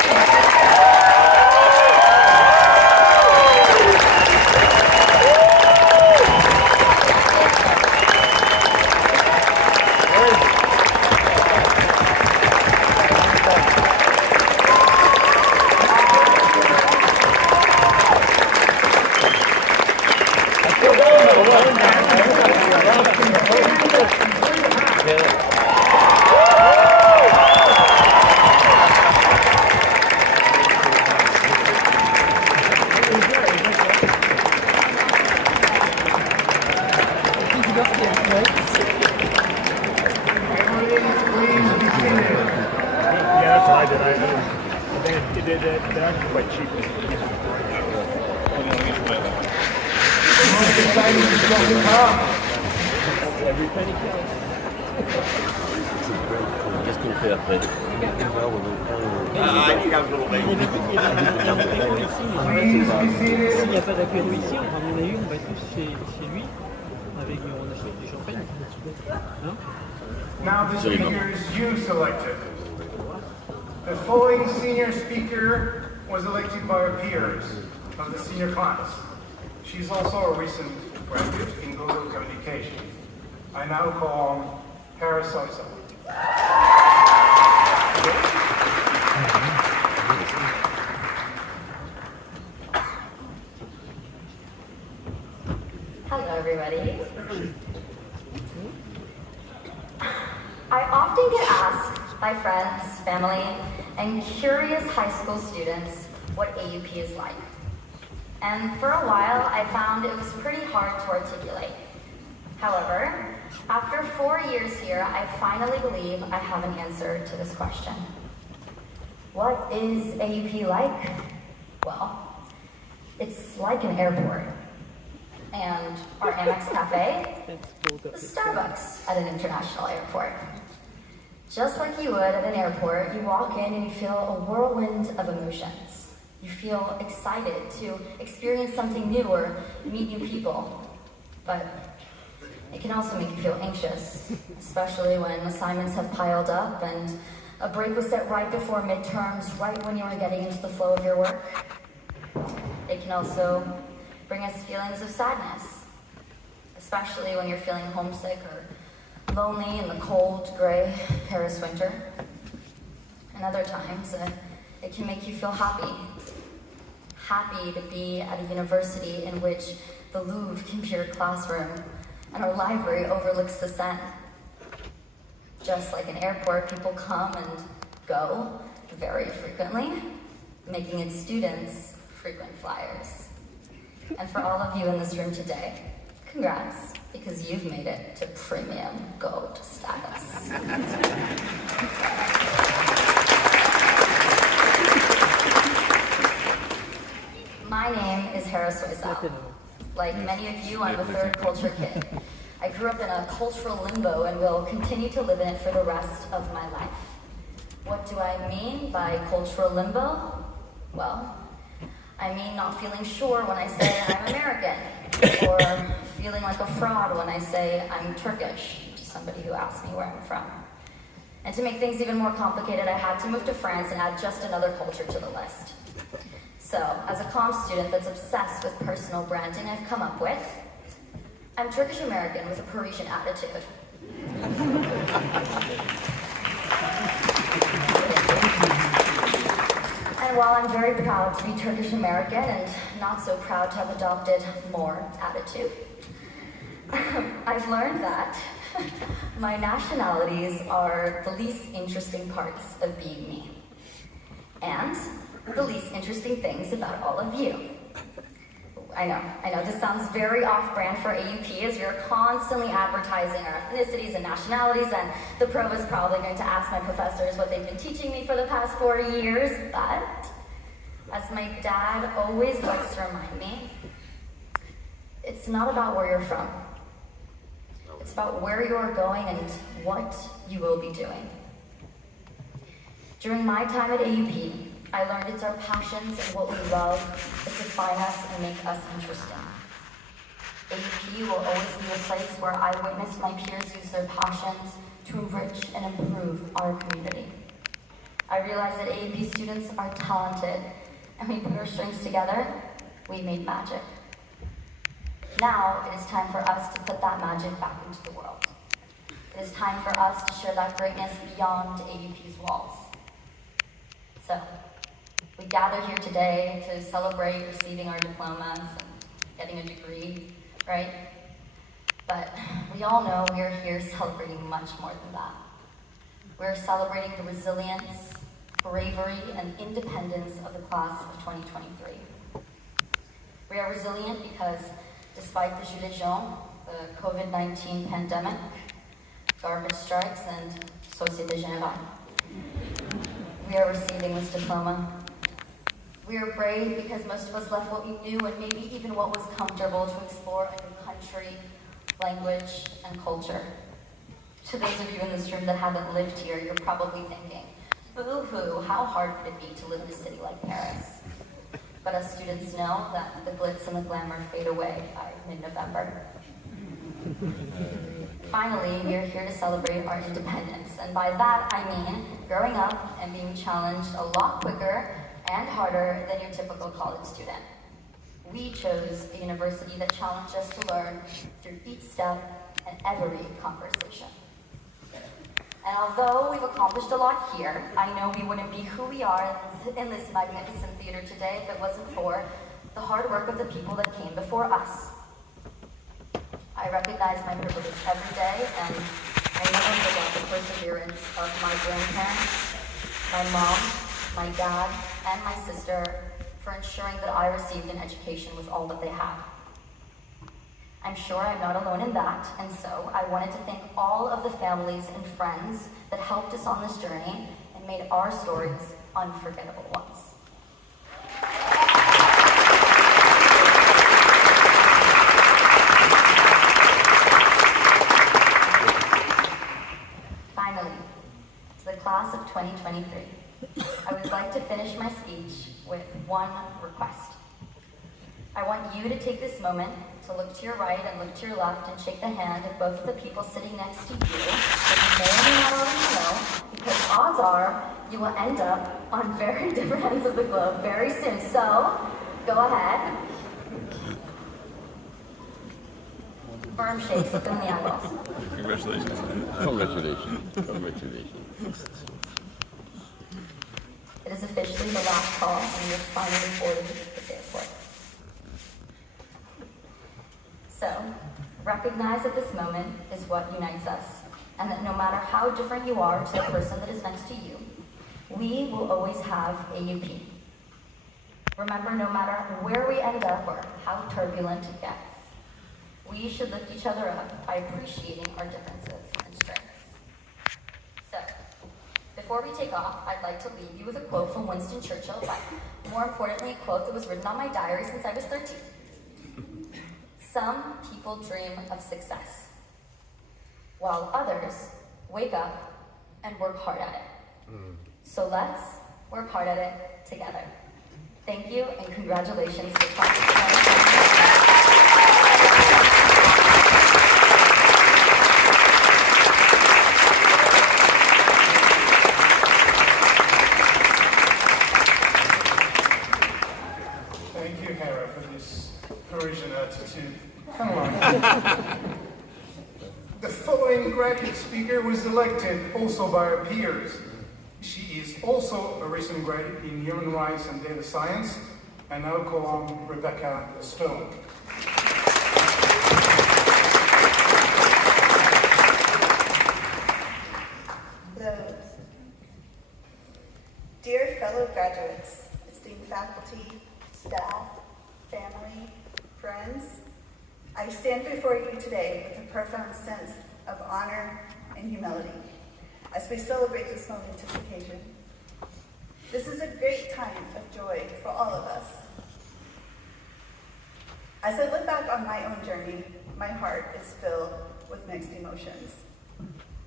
Qu'est-ce qu'on fait après? S'il n'y a pas d'apéro ici, on va en a une, on va tous chez lui, avec on achète du champagne. Hein? Now the speakers you selected. The following senior speaker was elected by our peers of the senior class. She's also a recent graduate in global communication. I now call on Hera Soisa. Hello, everybody. I often get asked by friends, family, and curious high school students what AUP is like. And for a while, I found it was pretty hard to articulate. However, after 4 years here, I finally believe I have an answer to this question. What is AUP like? Well, it's like an airport. And our Amex Cafe is Starbucks at an international airport. Just like you would at an airport, you walk in and you feel a whirlwind of emotions. You feel excited to experience something new or meet new people. But it can also make you feel anxious, especially when assignments have piled up and a break was set right before midterms, right when you were getting into the flow of your work. It can also bring us feelings of sadness, especially when you're feeling homesick or lonely in the cold, gray Paris winter. And other times, it can make you feel happy. Happy to be at a university in which the Louvre can be your classroom and our library overlooks the Seine. Just like an airport, people come and go very frequently, making its students frequent flyers. And for all of you in this room today, congrats, because you've made it to premium gold status. My name is Hera Soisa. Like many of you, I'm a third culture kid. I grew up in a cultural limbo and will continue to live in it for the rest of my life. What do I mean by cultural limbo? Well, I mean not feeling sure when I say I'm American, or feeling like a fraud when I say I'm Turkish to somebody who asks me where I'm from. And to make things even more complicated, I had to move to France and add just another culture to the list. So, as a comm student that's obsessed with personal branding, I've come up with, I'm Turkish American with a Parisian attitude. And while I'm very proud to be Turkish American and not so proud to have adopted more attitude, I've learned that my nationalities are the least interesting parts of being me. And the least interesting things about all of you. I know, this sounds very off-brand for AUP as we are constantly advertising our ethnicities and nationalities, and the pro is probably going to ask my professors what they've been teaching me for the past 4 years, but as my dad always likes to remind me, it's not about where you're from. It's about where you are going and what you will be doing. During my time at AUP, I learned it's our passions and what we love that define us and make us interesting. AUP will always be a place where I witnessed my peers use their passions to enrich and improve our community. I realized that AUP students are talented, and we put our strings together, we made magic. Now it is time for us to put that magic back into the world. It is time for us to share that greatness beyond AUP's walls. So, we gather here today to celebrate receiving our diplomas and getting a degree, right? But we all know we are here celebrating much more than that. We're celebrating the resilience, bravery, and independence of the class of 2023. We are resilient because despite the Gilets jaunes, the COVID-19 pandemic, garbage strikes, and Société Générale, we are receiving this diploma. We are brave because most of us left what we knew and maybe even what was comfortable to explore a new country, language, and culture. To those of you in this room that haven't lived here, you're probably thinking, boo-hoo, how hard could it be to live in a city like Paris? But as students know that the glitz and the glamour fade away by mid-November. Finally, we are here to celebrate our independence, and by that I mean growing up and being challenged a lot quicker and harder than your typical college student. We chose a university that challenged us to learn through each step and every conversation. And although we've accomplished a lot here, I know we wouldn't be who we are in this magnificent theater today if it wasn't for the hard work of the people that came before us. I recognize my privilege every day, and I never forget the perseverance of my grandparents, my mom, my dad, and my sister for ensuring that I received an education with all that they had. I'm sure I'm not alone in that, and so I wanted to thank all of the families and friends that helped us on this journey and made our stories unforgettable ones. Finally, to the class of 2023, I would like to finish my speech with one request. I want you to take this moment to look to your right and look to your left and shake the hand of both of the people sitting next to you that you may or may not already know, because odds are you will end up on very different ends of the globe very soon. So, go ahead. Firm shakes, look them in the eyeballs. Congratulations. Congratulations. Congratulations. It is officially the last call, and you're finally boarding the airport. So, recognize that this moment is what unites us, and that no matter how different you are to the person that is next to you, we will always have AUP. Remember, no matter where we end up or how turbulent it gets, we should lift each other up by appreciating our differences and strengths. So, before we take off, I'd like to leave you with a quote from Winston Churchill, but more importantly, a quote that was written on my diary since I was 13. Some people dream of success, while others wake up and work hard at it. So let's work hard at it together. Thank you, and congratulations to Class of 2023. Thank you, Hera, for this courage and attitude. Come on. The following graduate speaker was elected also by our peers. She is also a recent graduate in human rights and data science, and I'll call on Rebecca Stone. Hello. Dear fellow graduates, esteemed faculty, staff, family, friends, I stand before you today with a profound sense of honor and humility as we celebrate this momentous occasion. This is a great time of joy for all of us. As I look back on my own journey, my heart is filled with mixed emotions.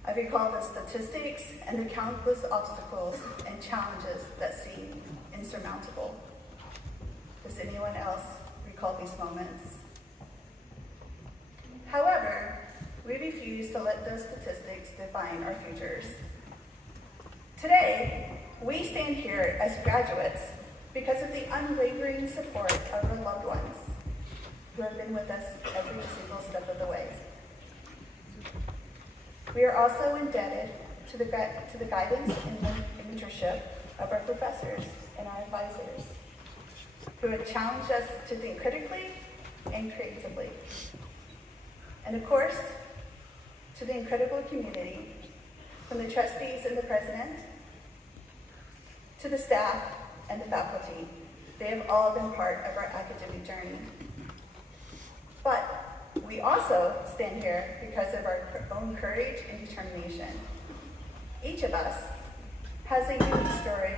I recall the statistics and the countless obstacles and challenges that seem insurmountable. Does anyone else recall these moments? However, we refuse to let those statistics define our futures. Today, we stand here as graduates because of the unwavering support of our loved ones who have been with us every single step of the way. We are also indebted to the guidance and mentorship of our professors and our advisors, who have challenged us to think critically and creatively. And of course, to the incredible community, from the trustees and the president, to the staff and the faculty, they have all been part of our academic journey. But we also stand here because of our own courage and determination. Each of us has a unique story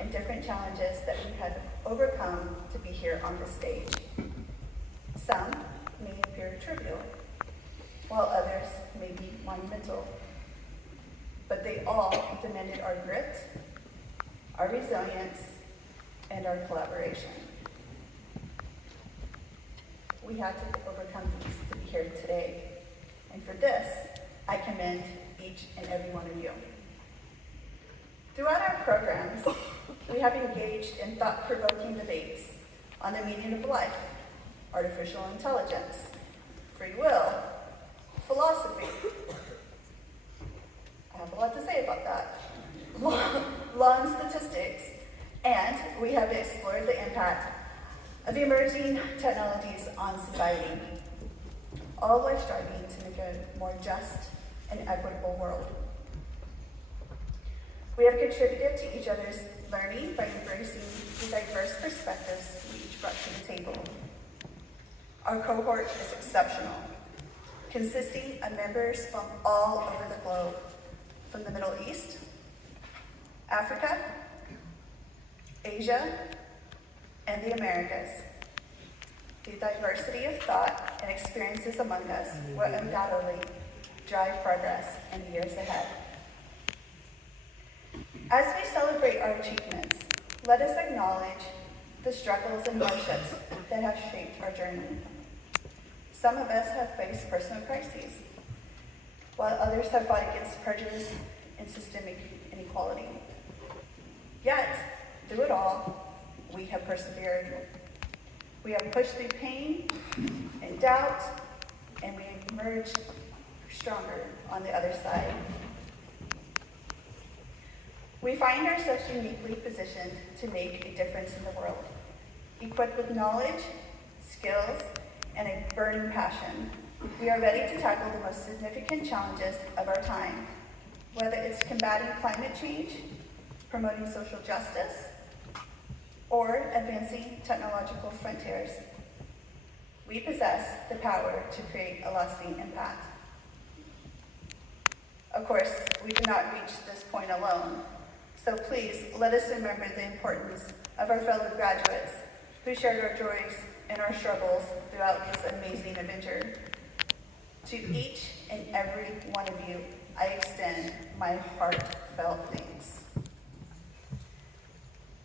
and different challenges that we have overcome to be here on this stage. Some may appear trivial, while others may be monumental. But they all demanded our grit, our resilience, and our collaboration. We had to overcome these to be here today. And for this, I commend each and every one of you. Throughout our programs, we have engaged in thought-provoking debates on the meaning of life, artificial intelligence, free will, philosophy. I have a lot to say about that. Law and statistics, and we have explored the impact of the emerging technologies on society, all while striving to make a more just and equitable world. We have contributed to each other's learning by embracing the diverse perspectives we each brought to the table. Our cohort is exceptional, consisting of members from all over the globe, from the Middle East, Africa, Asia, and the Americas. The diversity of thought and experiences among us will undoubtedly drive progress in the years ahead. As we celebrate our achievements, let us acknowledge the struggles and hardships that have shaped our journey. Some of us have faced personal crises, while others have fought against prejudice and systemic inequality. Yet, through it all, we have persevered. We have pushed through pain and doubt, and we have emerged stronger on the other side. We find ourselves uniquely positioned to make a difference in the world, equipped with knowledge, skills, and a burning passion. We are ready to tackle the most significant challenges of our time, whether it's combating climate change, promoting social justice, or advancing technological frontiers. We possess the power to create a lasting impact. Of course, we did not reach this point alone, so please let us remember the importance of our fellow graduates who shared our joys and our struggles throughout this amazing adventure. To each and every one of you, I extend my heartfelt thanks.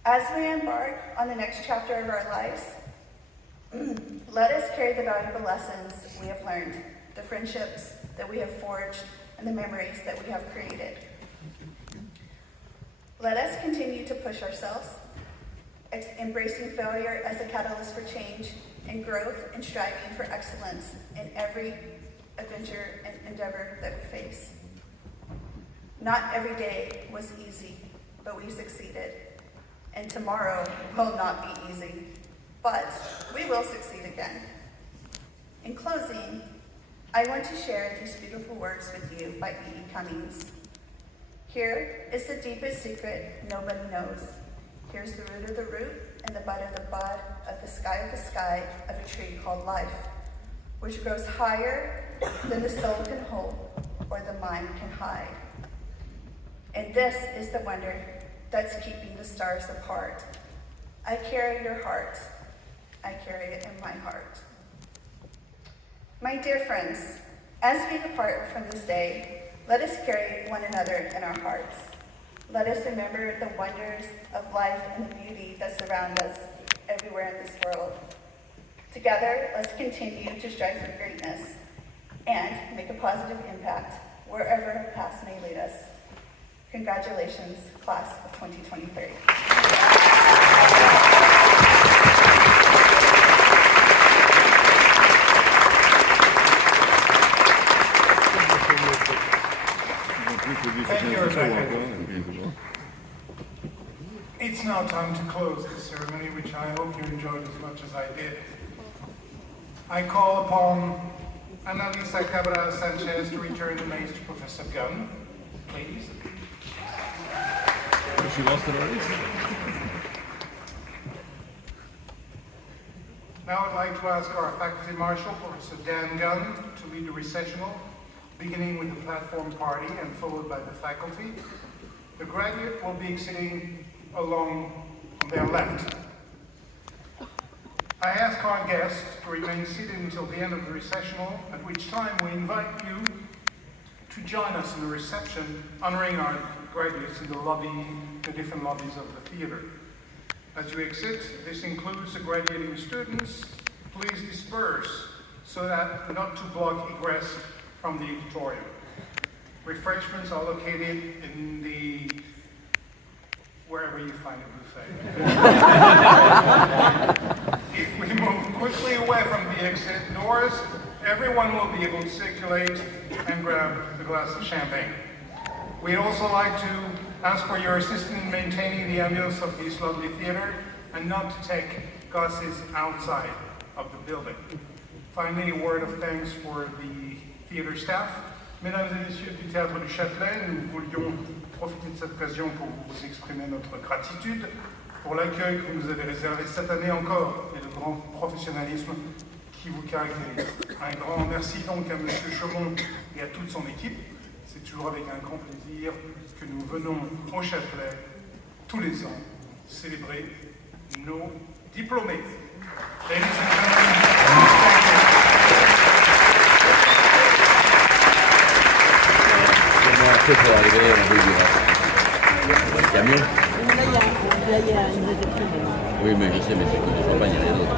As we embark on the next chapter of our lives, let us carry the valuable lessons we have learned, the friendships that we have forged, and the memories that we have created. Let us continue to push ourselves, embracing failure as a catalyst for change and growth, and striving for excellence in every adventure and endeavor that we face. Not every day was easy, but we succeeded. And tomorrow will not be easy, but we will succeed again. In closing, I want to share these beautiful words with you by E.E. Cummings. Here is the deepest secret nobody knows. Here's the root of the root and the bud of the sky of a tree called life, which grows higher than the soul can hold or the mind can hide. And this is the wonder that's keeping the stars apart. I carry your heart. I carry it in my heart. My dear friends, as we depart from this day, let us carry one another in our hearts. Let us remember the wonders of life and the beauty that surround us everywhere in this world. Together, let's continue to strive for greatness and make a positive impact wherever paths may lead us. Congratulations, class of 2023. Thank you, Rebecca. It's now time to close this ceremony, which I hope you enjoyed as much as I did. I call upon Annalisa Cabral Sanchez to return the mace to Professor Gunn, please. She lost it already? Now I'd like to ask our faculty marshal, Professor Dan Gunn, to lead the recessional, beginning with the platform party and followed by the faculty. The graduate will be sitting along on their left. I ask our guests to remain seated until the end of the recessional, at which time we invite you to join us in the reception, honoring our graduates in the different lobbies of the theater. As you exit, this includes the graduating students. Please disperse so that not to block egress from the auditorium. Refreshments are located in the wherever you find a buffet. doors, everyone will be able to circulate and grab a glass of champagne. We'd also like to ask for your assistance in maintaining the ambience of this lovely theater and not to take glasses outside of the building. Finally, a word of thanks for the theater staff. Mesdames et messieurs du Théâtre du Châtelet, nous voulions profiter de cette occasion pour vous exprimer notre gratitude pour l'accueil que vous nous avez réservé cette année encore et le grand professionnalisme qui vous caractérise. Un grand merci donc à M. Chaumont et à toute son équipe. C'est toujours avec un grand plaisir que nous venons au Châtelet tous les ans célébrer nos diplômés. Ladies and gentlemen, Après, pour arriver, on veut du camion. Là, il y a une réception. Oui, mais je sais, mais c'est que du champagne, il n'y a rien d'autre.